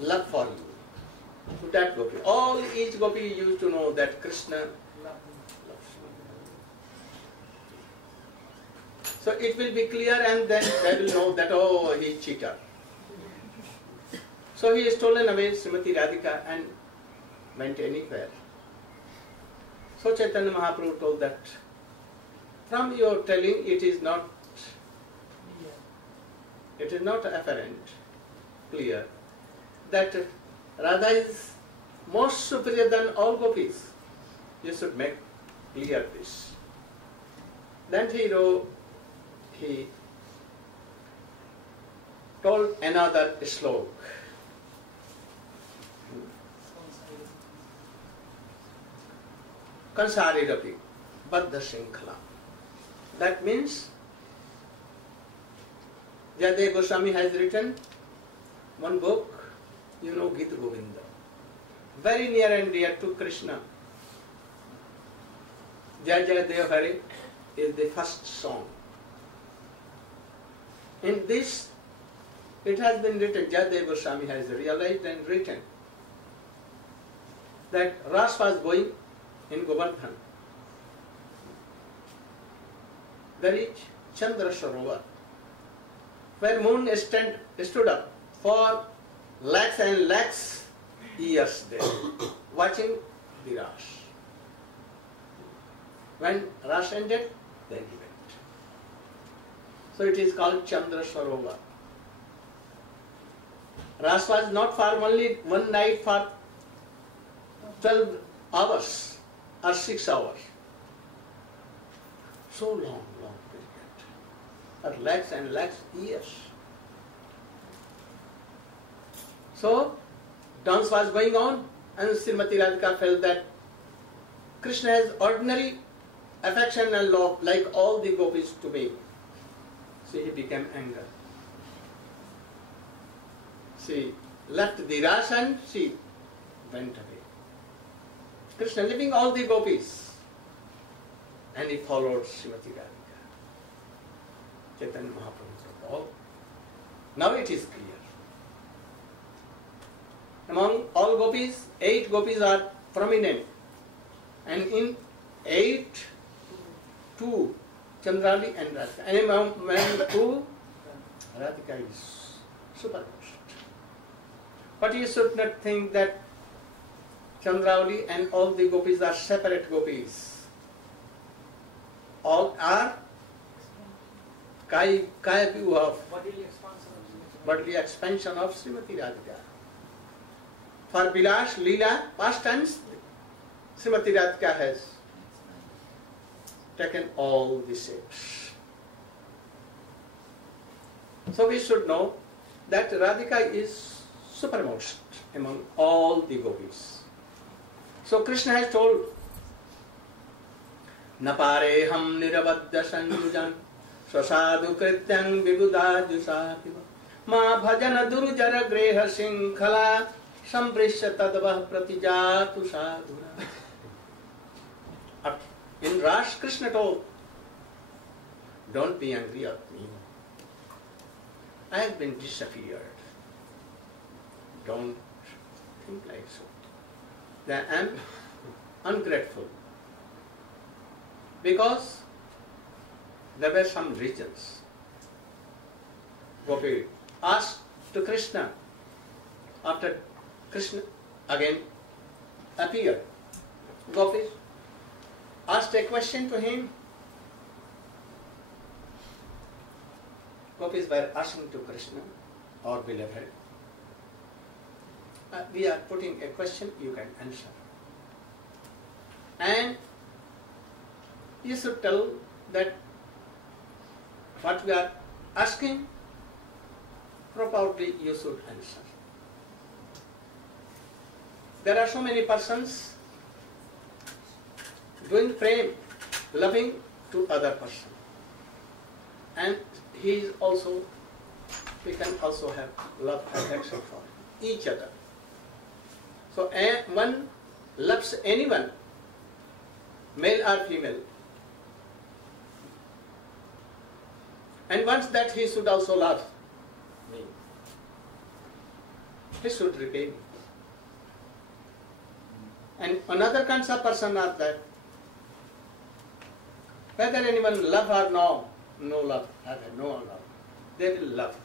love for you. To that gopi. Each gopi used to know that Krishna loves you. So it will be clear, and then they will know that, oh, he is cheater. So he has stolen away Srimati Radhika and went anywhere. So Chaitanya Mahaprabhu told that from your telling it is not apparent, clear, that Radha is most superior than all gopis. You should make clear this. Then he told another slok. Kansarirapi, Baddha Srinkhala. That means Jayadeva Goswami has written one book, you know, Gita Govinda. Very near and dear to Krishna. Jai Jai Deva Hari is the first song. In this, it has been written, Jayadeva Goswami has realized and written that Ras was going in Govardhan. There is Chandra Sarovar, where moon stood up for lakhs and lakhs years there, watching the Ras. When Ras ended, then he went. So it is called Chandra Sarovar. Ras was not for only one night, for 12 hours or 6 hours. So long period. For lakhs and lakhs years. So, dance was going on, and Srimati Radhika felt that Krishna has ordinary affection and love like all the gopis to me. So he became angry. She left the Ras and she went away. Krishna leaving all the gopis, and he followed Srimati Radhika. Chaitanya Mahaprabhu said, oh, now it is clear. Among all gopis, 8 gopis are prominent, and in 8, 2 Chandrali and Radhika. And among 2, Radhika is supermost. But you should not think that Chandrali and all the gopis are separate gopis. All are kaya view of bodily expansion of Srimati Radhika. For Vilas, Leela, pastimes, Srimati Radhika has taken all the shapes. So we should know that Radhika is supermost among all the gopis. So Krishna has told, Napareham nirabadya sanjujan swasadu krityang vibudajusativa ma bhajana durujara greha sinkhala samprishya tadvah pratijatu sadhuna. In Ras, Krishna told, don't be angry at me. I have been disappeared. Don't think like so. That I am ungrateful. Because there were some reasons. Gopi asked to Krishna, after Krishna again appeared. Gopis asked a question to him. Gopis were asking to Krishna, our beloved, we are putting a question, you can answer. And you should tell that what we are asking, properly you should answer. There are so many persons doing prem, loving to other person. And he is also, we can also have love affection for each other. So one loves anyone, male or female, and wants that he should also love me. He should repay me. And another kinds of person are that whether anyone love or no love, they will love.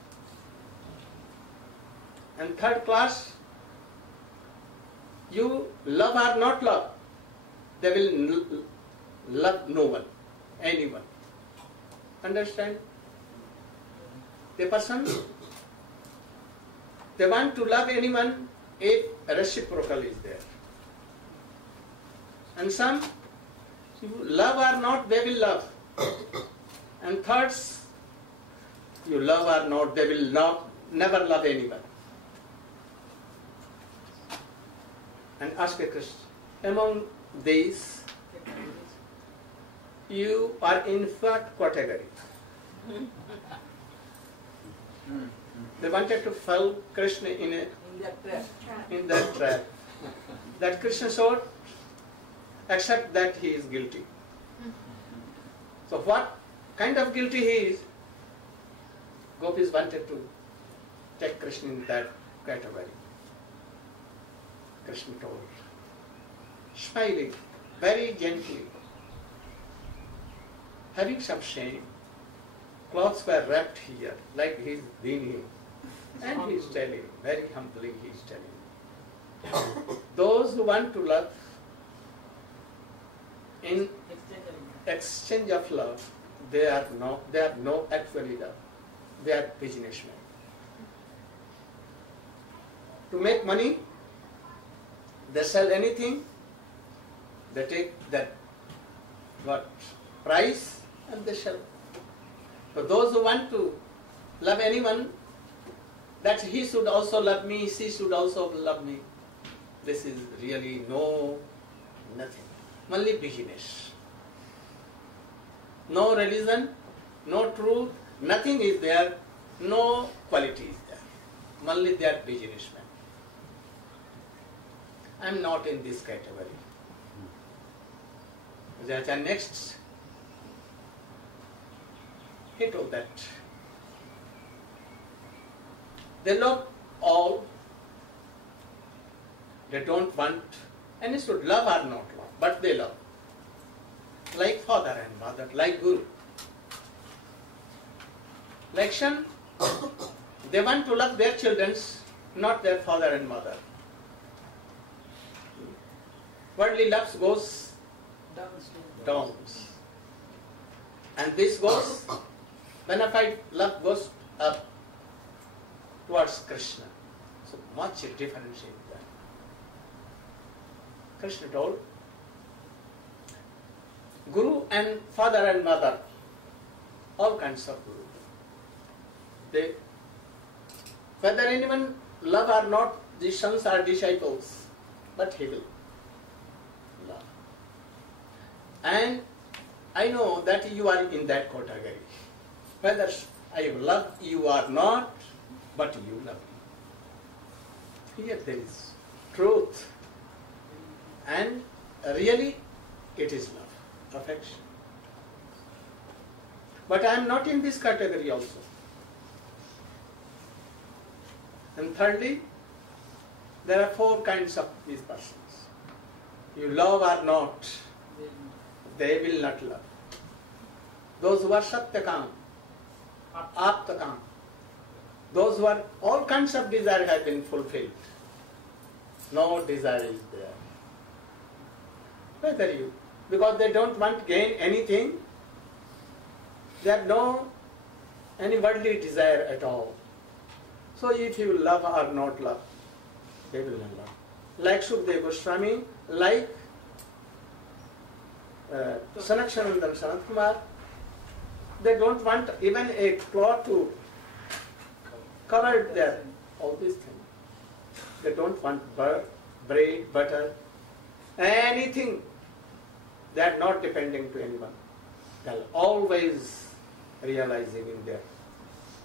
And third class, you love or not love, they will love no one, anyone. Understand? The person, they want to love anyone if reciprocal is there. And some, you love or not, they will love. And thirds, you love or not, they will never love anyone. And ask a question, among these, you are in what category? They wanted to fall Krishna in that trap. That Krishna should accept that he is guilty. So what kind of guilty he is? Gopis wanted to take Krishna in that category. Krishna told, smiling very gently, having some shame. Clothes were wrapped here, like he is leaning, and he is telling, very humbly he is telling, those who want to love, in exchange of love, they are no actually love. They are businessmen. To make money, they sell anything, they take that price and they sell. For those who want to love anyone, that he should also love me, she should also love me. This is really nothing. Only business. No religion, no truth, nothing is there, no quality is there. Only they are businessmen. I am not in this category. Next, he told that they love all, they don't want, and they should love or not love, but they love. Like father and mother, like guru. Like son, they want to love their children, not their father and mother. Worldly love goes down. And this goes, bona fide love goes up towards Krishna. So much difference in that. Krishna told, Guru and father and mother, all kinds of Guru. Whether anyone love or not, the sons are disciples, but he will love. And I know that you are in that category. Whether I love you or not, but you love me. Here there is truth. And really, it is love, affection. But I am not in this category also. And thirdly, there are four kinds of these persons. You love or not, they will not love. Those who are Satyakam, Aptakam, those who are all kinds of desire have been fulfilled. No desire is there. Whether you, because they don't want to gain anything, they have no any worldly desire at all. So if you love or not love, they will not love. Like Sukadeva Goswami, like Sanakshanandan Sanat Kumar, they don't want even a cloth to cover their all these things. They don't want bread, butter, anything. They are not depending to anyone. They are always realizing in their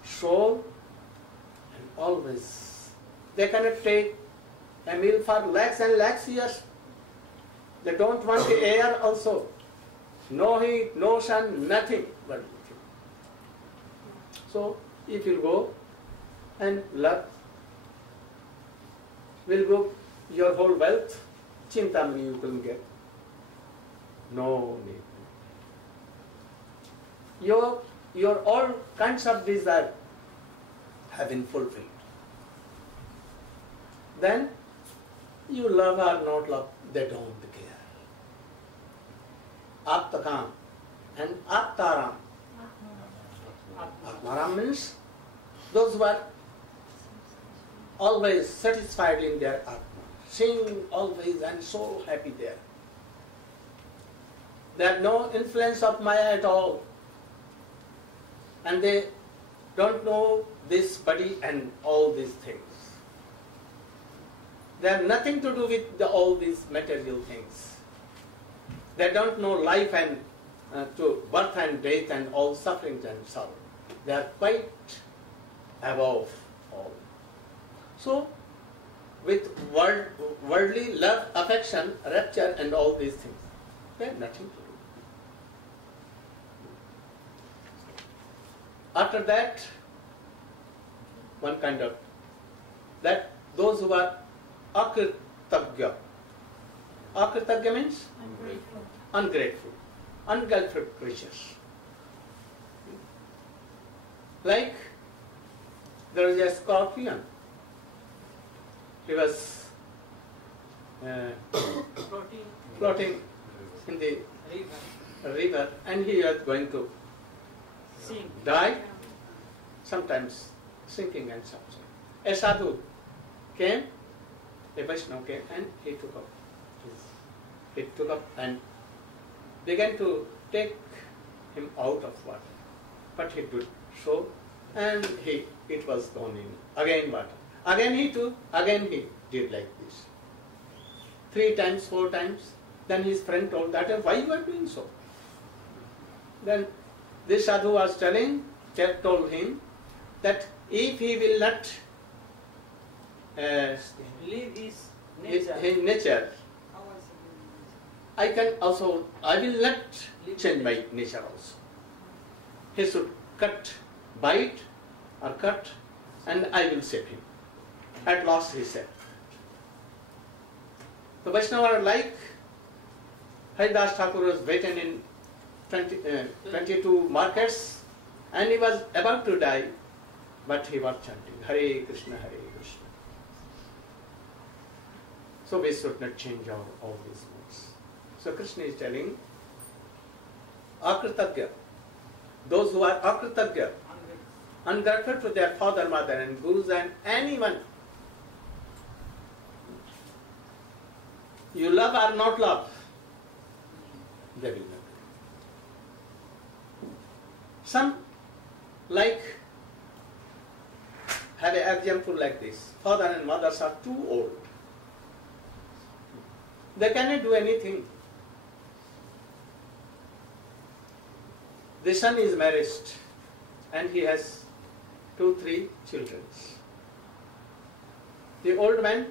soul, and always they cannot take a meal for lakhs and lakhs years. They don't want the air also. No heat, no sun, nothing but nothing. So if you go and love, will go your whole wealth, Chintamani you couldn't get. No need. Your all kinds of desire have been fulfilled. Then you love or not love, they don't care. Aptakam and Aptaram. Atmaram means those who are always satisfied in their Atma, sing always and so happy there. They have no influence of Maya at all. And they don't know this body and all these things. They have nothing to do with all these material things. They don't know life and to birth and death and all sufferings and sorrow. They are quite above all. So, with worldly love, affection, rapture and all these things, they have nothing to do. After that, one kind of, that those who are akritagya. Akritagya means? Ungrateful creatures. Like, there is a scorpion. He was floating in the river and he was going to die, sometimes sinking and something. A sadhu came, a Vaishnava came and he took up and began to take him out of water. But he did so and it was gone in again water. Again he took, again he did like this. 3 times, 4 times. Then his friend told that, why you are doing so? Then this sadhu was told him that if he will not leave his nature, I will not change my nature also. He should bite or cut, and I will save him. At last he said. The Vaishnava like Haridas Thakur was beaten in 22 markets and he was about to die, but he was chanting Hare Krishna, Hare Krishna. So we should not change all these words. So Krishna is telling Akritagya, those who are Akritagya, ungrateful to their father, mother and gurus and anyone, you love or not love, they will not. Some like have an example like this. Father and mothers are too old. They cannot do anything. The son is married and he has 2-3 children. The old man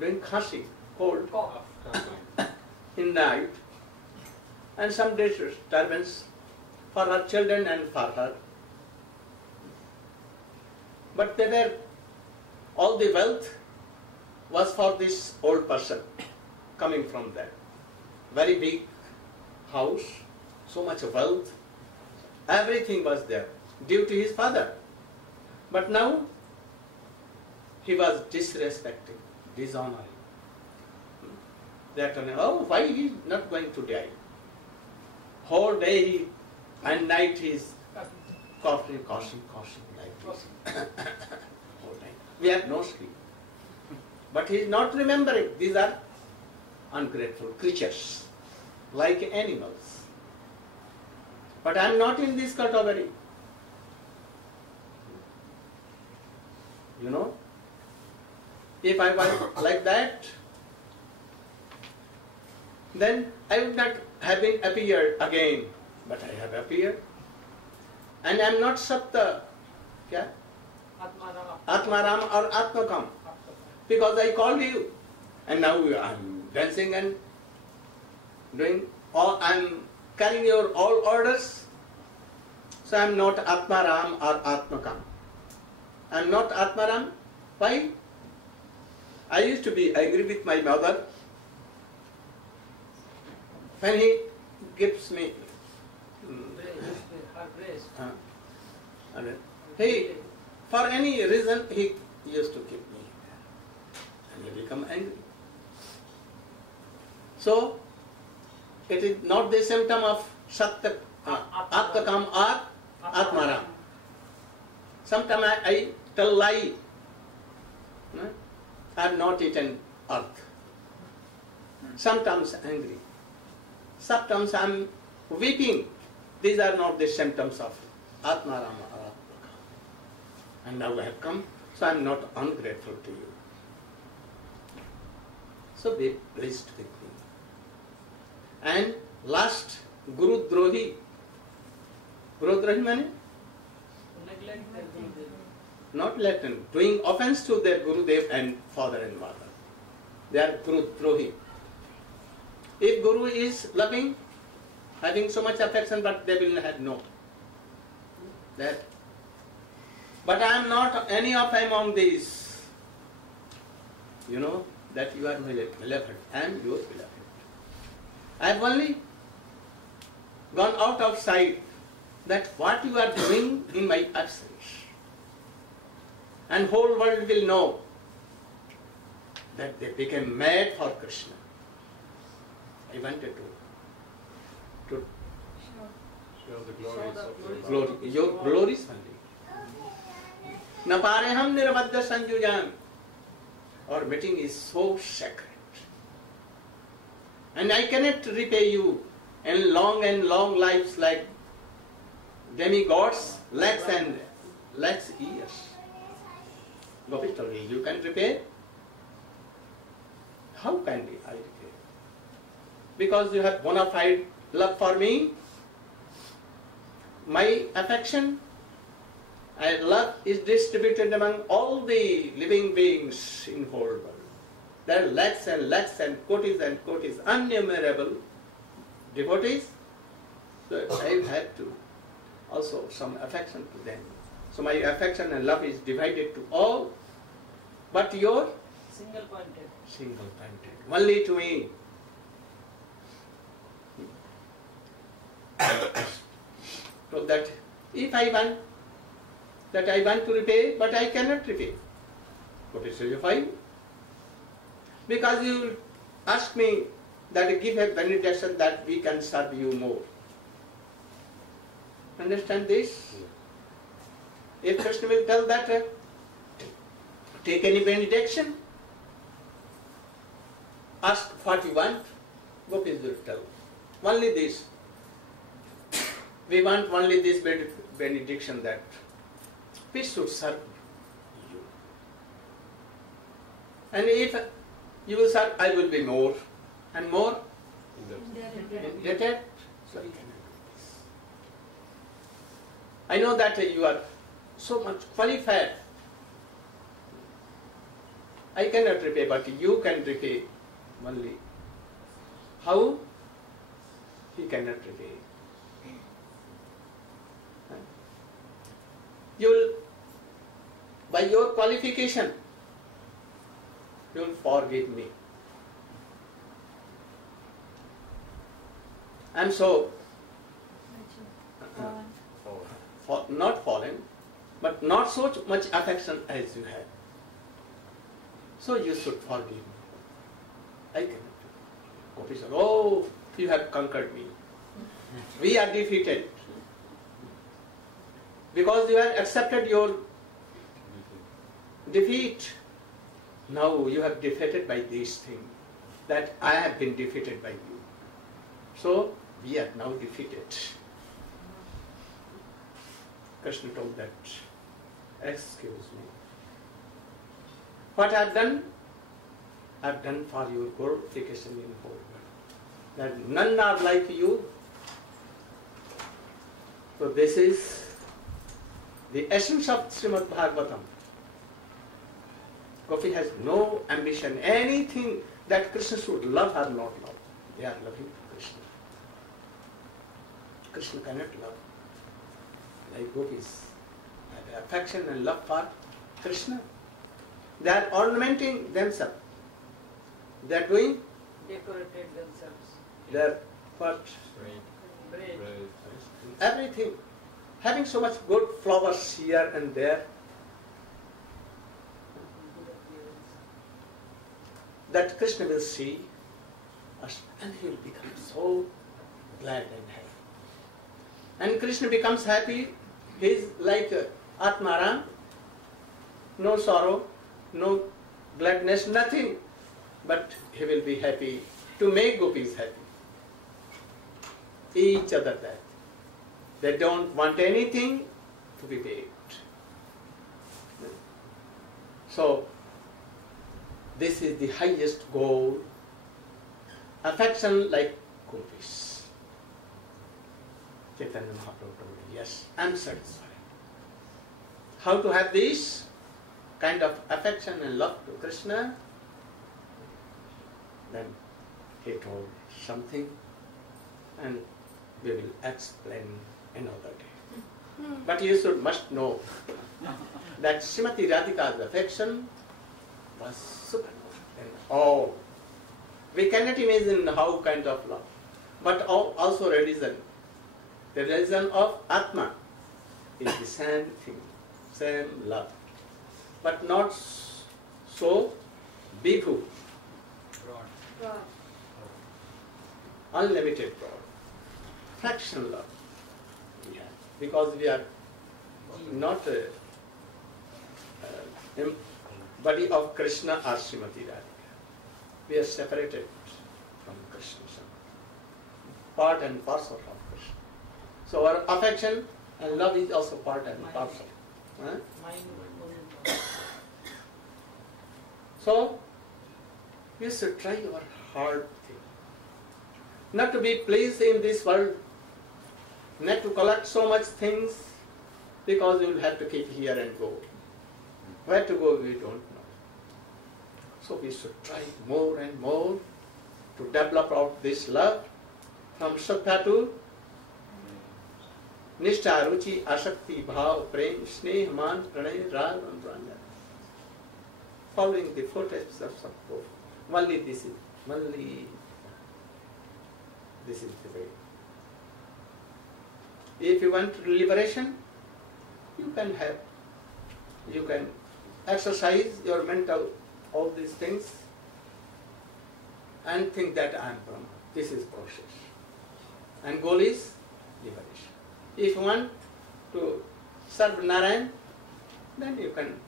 doing khasi, cold, in night, and some disturbance for her children and for her. But all the wealth was for this old person coming from there. Very big house, so much wealth, everything was there due to his father. But now he was disrespecting, dishonoring. They are telling, oh, why he is not going to die? Whole day and night he is coughing like this. Whole night. We have no sleep. But he is not remembering. These are ungrateful creatures, like animals. But I am not in this category. You know, if I was like that, then I would not have been appeared again. But I have appeared. And I am not Satta, kya? Atmaram or Atmakam. Because I called you. And now I am dancing and doing all, I am carrying your all orders. So I am not Atmaram or Atmakam. I am not Atmaram. Why? I used to be angry with my mother when he gives me he, for any reason, he used to keep me and he become angry. So it is not the symptom of Satya, Atmakam or Atmaram. Sometimes I tell lie. I have not eaten earth. Sometimes angry. Sometimes I am weeping. These are not the symptoms of Atmaram or Atmakam. And now I have come, so I am not ungrateful to you. So be pleased with me. And last, Guru Drohi. Guru Drohi means? Not latent, doing offense to their Gurudev and father and mother. They are Guru Drohi. If Guru is loving, having so much affection, but they will have no. That. But I am not any of among these. You know that you are my beloved. I am your beloved. I have only gone out of sight that what you are doing in my absence. And whole world will know that they became mad for Krishna. I wanted to show the glories of glory, your glories only. Napareham nirabadya sanjujam. Our meeting is so sacred. And I cannot repay you in long and long lives like demigods, lakhs and lakhs years. Gopi told me, you can repay? How can I repay? Because you have bona fide love for me. My affection and love is distributed among all the living beings in whole world. There are lakhs and kotis, innumerable devotees. So I have to also some affection to them. So my affection and love is divided to all, but your single pointed. Only to me. So that if I want to repay, but I cannot repay. What is your fine? Because you ask me that give a benediction that we can serve you more. Understand this? If Krishna will tell that, take any benediction, ask what you want, Gopis will tell. Only this. We want only this benediction that we should serve you. And if you will serve, I will be more and more indebted. So I cannot do this. I know that you are so much qualified. I cannot repay, but you can repay only. How? He cannot repay. You will, by your qualification, you will forgive me. I am so not fallen, but not so much affection as you have. So you should forgive me. I cannot. Gopis said, oh, you have conquered me. We are defeated. Because you have accepted your defeat. Now you have defeated by this thing, that I have been defeated by you. So we are now defeated. Krishna told that, excuse me. What I have done? I have done for your glorification in whole world. That none are like you. So this is the essence of Srimad Bhagavatam. Gopi has no ambition, anything that Krishna should love or not love. They are loving Krishna. Krishna cannot love like gopis. They have affection and love for Krishna. They are ornamenting themselves. They are doing Decorated themselves. their what? Bread. Everything. Having so much good flowers here and there, that Krishna will see us and he will become so glad and happy. And Krishna becomes happy. He is like Atmaram, no sorrow, no gladness, nothing. But he will be happy to make gopis happy. Each other that. They don't want anything to be paid. So, this is the highest goal. Affection like gopis. Chaitanya Mahaprabhu told me, yes, I am satisfied. How to have this kind of affection and love to Krishna? Then he told something and we will explain another day. But you must know that Srimati Radhika's affection was supernova and all. We cannot imagine how kind of love. But also religion. The religion of Atma is the same thing, same love. But not so bhikkhu. Unlimited broad. Fraction love. Yeah. Because we are not a body of Krishna or Srimati Radhika. We are separated from Krishna. Part and parcel of Krishna. So our affection and love is also part and parcel. Huh? So, we should try our hard thing. Not to be pleased in this world, not to collect so much things, because you will have to keep here and go. Where to go, we don't know. So we should try more and more to develop out this love from Shraddha to Nishtha, Ruchi, Asakti, Bhav, Prem, Sneh, Man, Pranay, Rag, and Ranga. Following the footsteps of Sadguru. Only this is the way. If you want liberation, you can exercise your mental, all these things, and think that I am Brahma. This is process. And goal is liberation. If you want to serve Narayana, then you can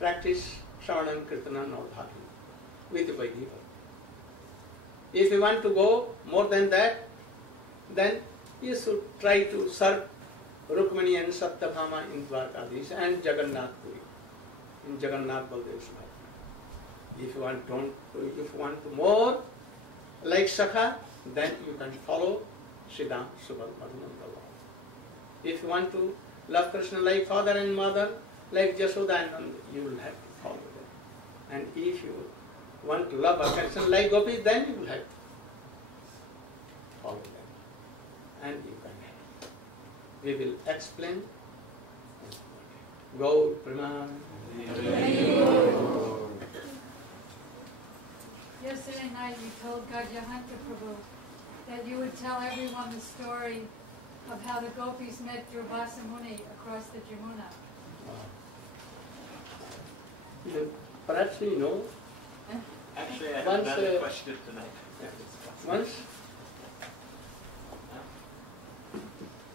practice Shravanam, Kirtanam, or Bhakti with the Vaidhi. If you want to go more than that, then you should try to serve Rukmani and Satyabhama in Dwarkadish and Jagannath Puri, in Jagannath Baldev's Bhakti. If you want to more like Sakha, then you can follow Siddham, Subal, Madhumanta. If you want to love Krishna like father and mother, like Jashoda and Nanda, you will have to follow them. And if you want to love affection like gopis, then you will have to follow them. And you can have. We will explain. Gaur Praman. Yesterday night you told Gajahanta Prabhu that you would tell everyone the story of how the gopis met Durvasa Muni across the Jamuna. Perhaps you know. Actually, I have Once, another question tonight. Once,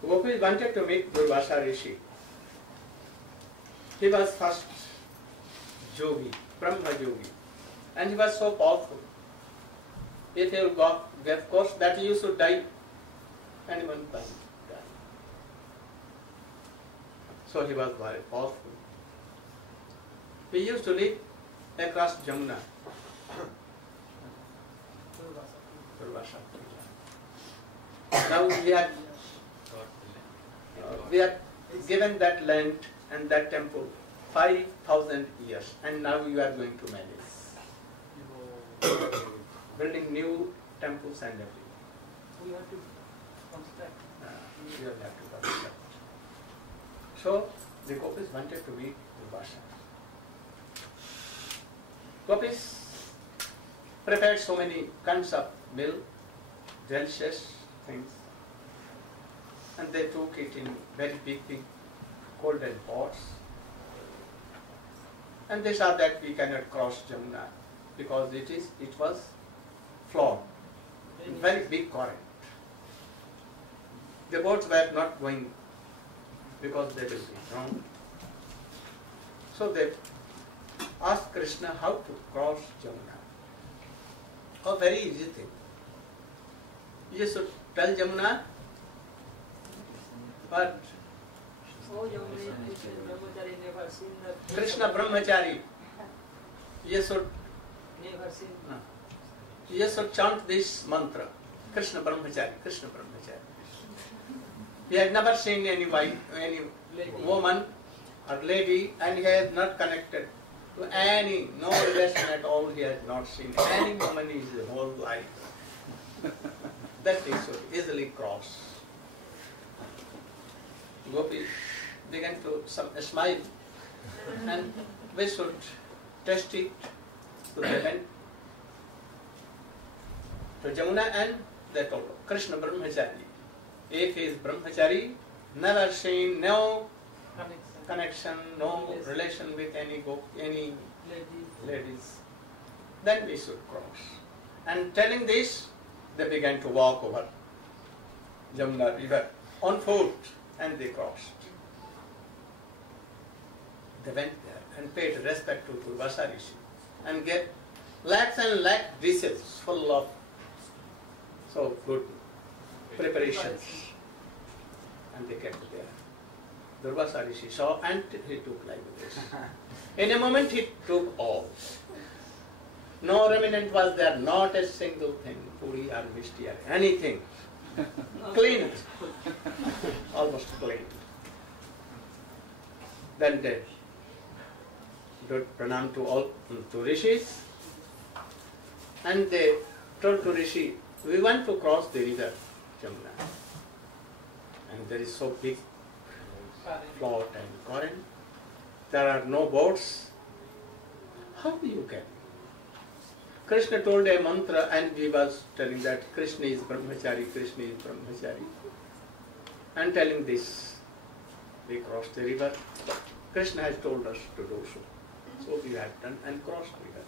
Gopis wanted to meet Durvasa Rishi. He was first yogi, Brahma yogi, and he was so powerful. If you gave course that you should die, anyone can die. So he was very powerful. He used to live across Jamuna. Durvasa. Now we have given that land and that temple 5,000 years, and now you are going to manage. Building new temples and everything. We have to construct. You will have to construct. So the Gopis wanted to meet Durvasa. Gopis prepared so many kinds of milk, delicious things, and they took it in very big golden pots. And they saw that we cannot cross Jamuna because it was flowed in very big current. The boats were not going because they will be drowned. So they asked Krishna how to cross Jamuna. A very easy thing. You should tell Jamuna, but Oh, Yamuna, Krishna Brahmachari never seen the Krishna Brahmachari, you should never seen. You should chant this mantra, Krishna Brahmachari, Krishna Brahmachari. He had never seen any wife, any woman or lady, and he has not connected to any, no relation at all. He has not seen any woman in his whole life. That he should easily cross. Gopi began to smile, and we should test it. So they went to Jamuna and they told Krishna Brahmachari. If he is Brahmachari, never seen, no connection, no relation with any ladies, then we should cross. And telling this, they began to walk over Jamuna river on foot, and they crossed. They went there and paid respect to Durvasa Rishi and gave lakhs and lakhs dishes full of so good preparations. And they kept there. Durvasa Rishi saw and he took like this. In a moment he took all. No remnant was there, not a single thing, puri or mishti or anything. Clean, almost clean. Then they did pranam to all to rishis, and they told to Rishi, we want to cross the river Jamuna, and there is so big flood and current. There are no boats. How do you get? Krishna told a mantra, and we was telling that Krishna is Brahmachari, Krishna is Brahmachari. And telling this, we crossed the river. Krishna has told us to do so. So we have done and crossed river.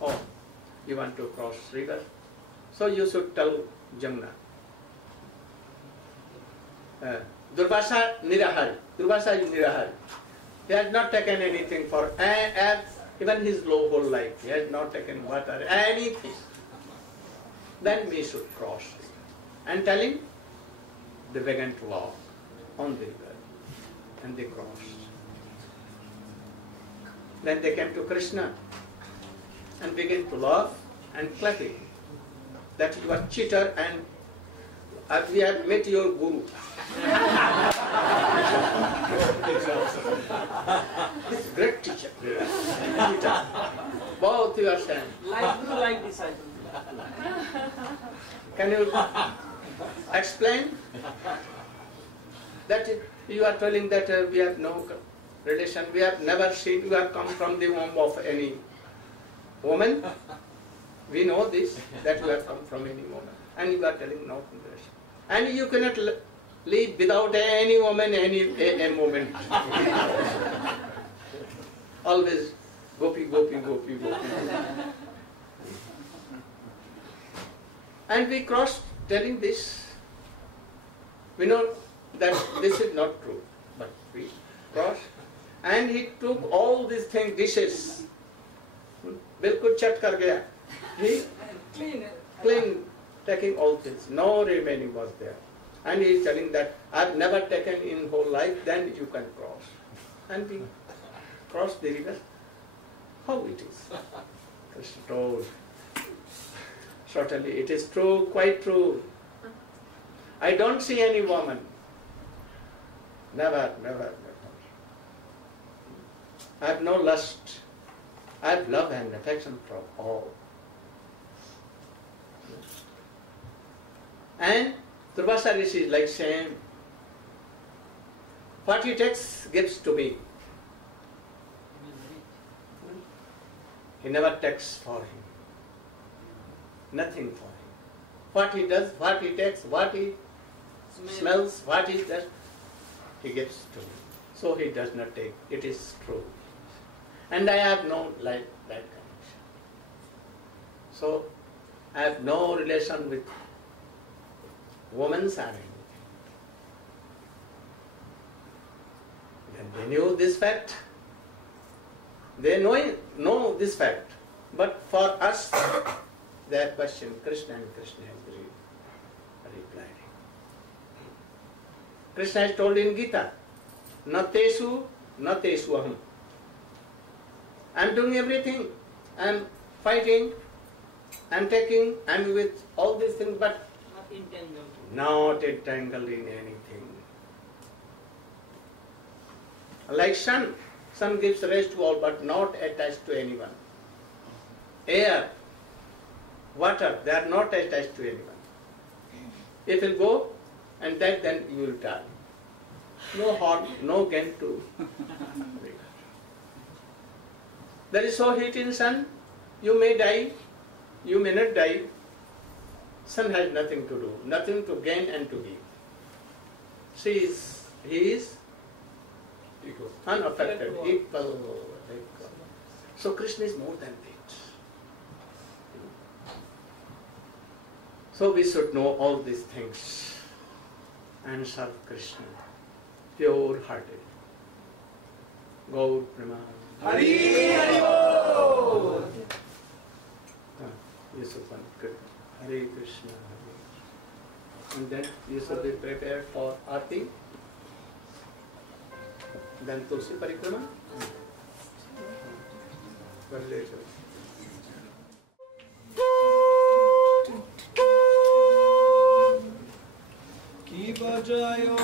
Oh, you want to cross river? So you should tell Jamuna. Durvasa Nirahari. Durvasa is Nirahari. He has not taken anything for even his whole life. He has not taken water, anything. Then we should cross it. And tell him, they began to walk on the river. And they crossed. Then they came to Krishna and began to laugh and clapping. That you are cheater and we have met your guru. Great teacher. Both you are saying. Like guru, like disciple. Can you explain? That you are telling that we have no relation, we have never seen, you have come from the womb of any woman. We know this, that you have come from any woman. And you are telling no relation. And you cannot live without any woman, a moment. Always gopi, gopi, gopi, gopi. And we crossed telling this. We know that this is not true, but we crossed. And he took all these things, dishes. Bilkul chat kar gaya. He clean, taking all things. No remaining was there. And he is telling that I've never taken in whole life, then you can cross. And we crossed the river. How it is? Krishna told. Certainly it is true, quite true. I don't see any woman. Never, never, never. I have no lust. I have love and affection from all. And Durvasa Rishi is like saying, what he takes, gives to me. He never takes for him. Nothing for him. What he does, what he takes, what he smells, what he does, he gives to me. So he does not take. It is true. And I have no like that connection. So I have no relation with women's or anything. Then they knew this fact. They know this fact. But for us, their question, Krishna and Krishna has replied. Krishna has told in Gita, na tesu aham. I am doing everything. I am fighting, I am taking, I am with all these things, but not entangled in anything. Like sun gives rest to all, but not attached to anyone. Air, water, they are not attached to anyone. If you go, and that then you will die. No harm, no gain to. There is so heat in sun, you may die, you may not die. Sun has nothing to do, nothing to gain and to give. He is unaffected, equal. So Krishna is more than that. So we should know all these things and serve Krishna pure-hearted. Gaur Preman. Hari Hari Bol. You should want good. Hare Krishna. And then you should be prepared for Aarti. Then Tulsi Parikrama. But later. Ki bajayo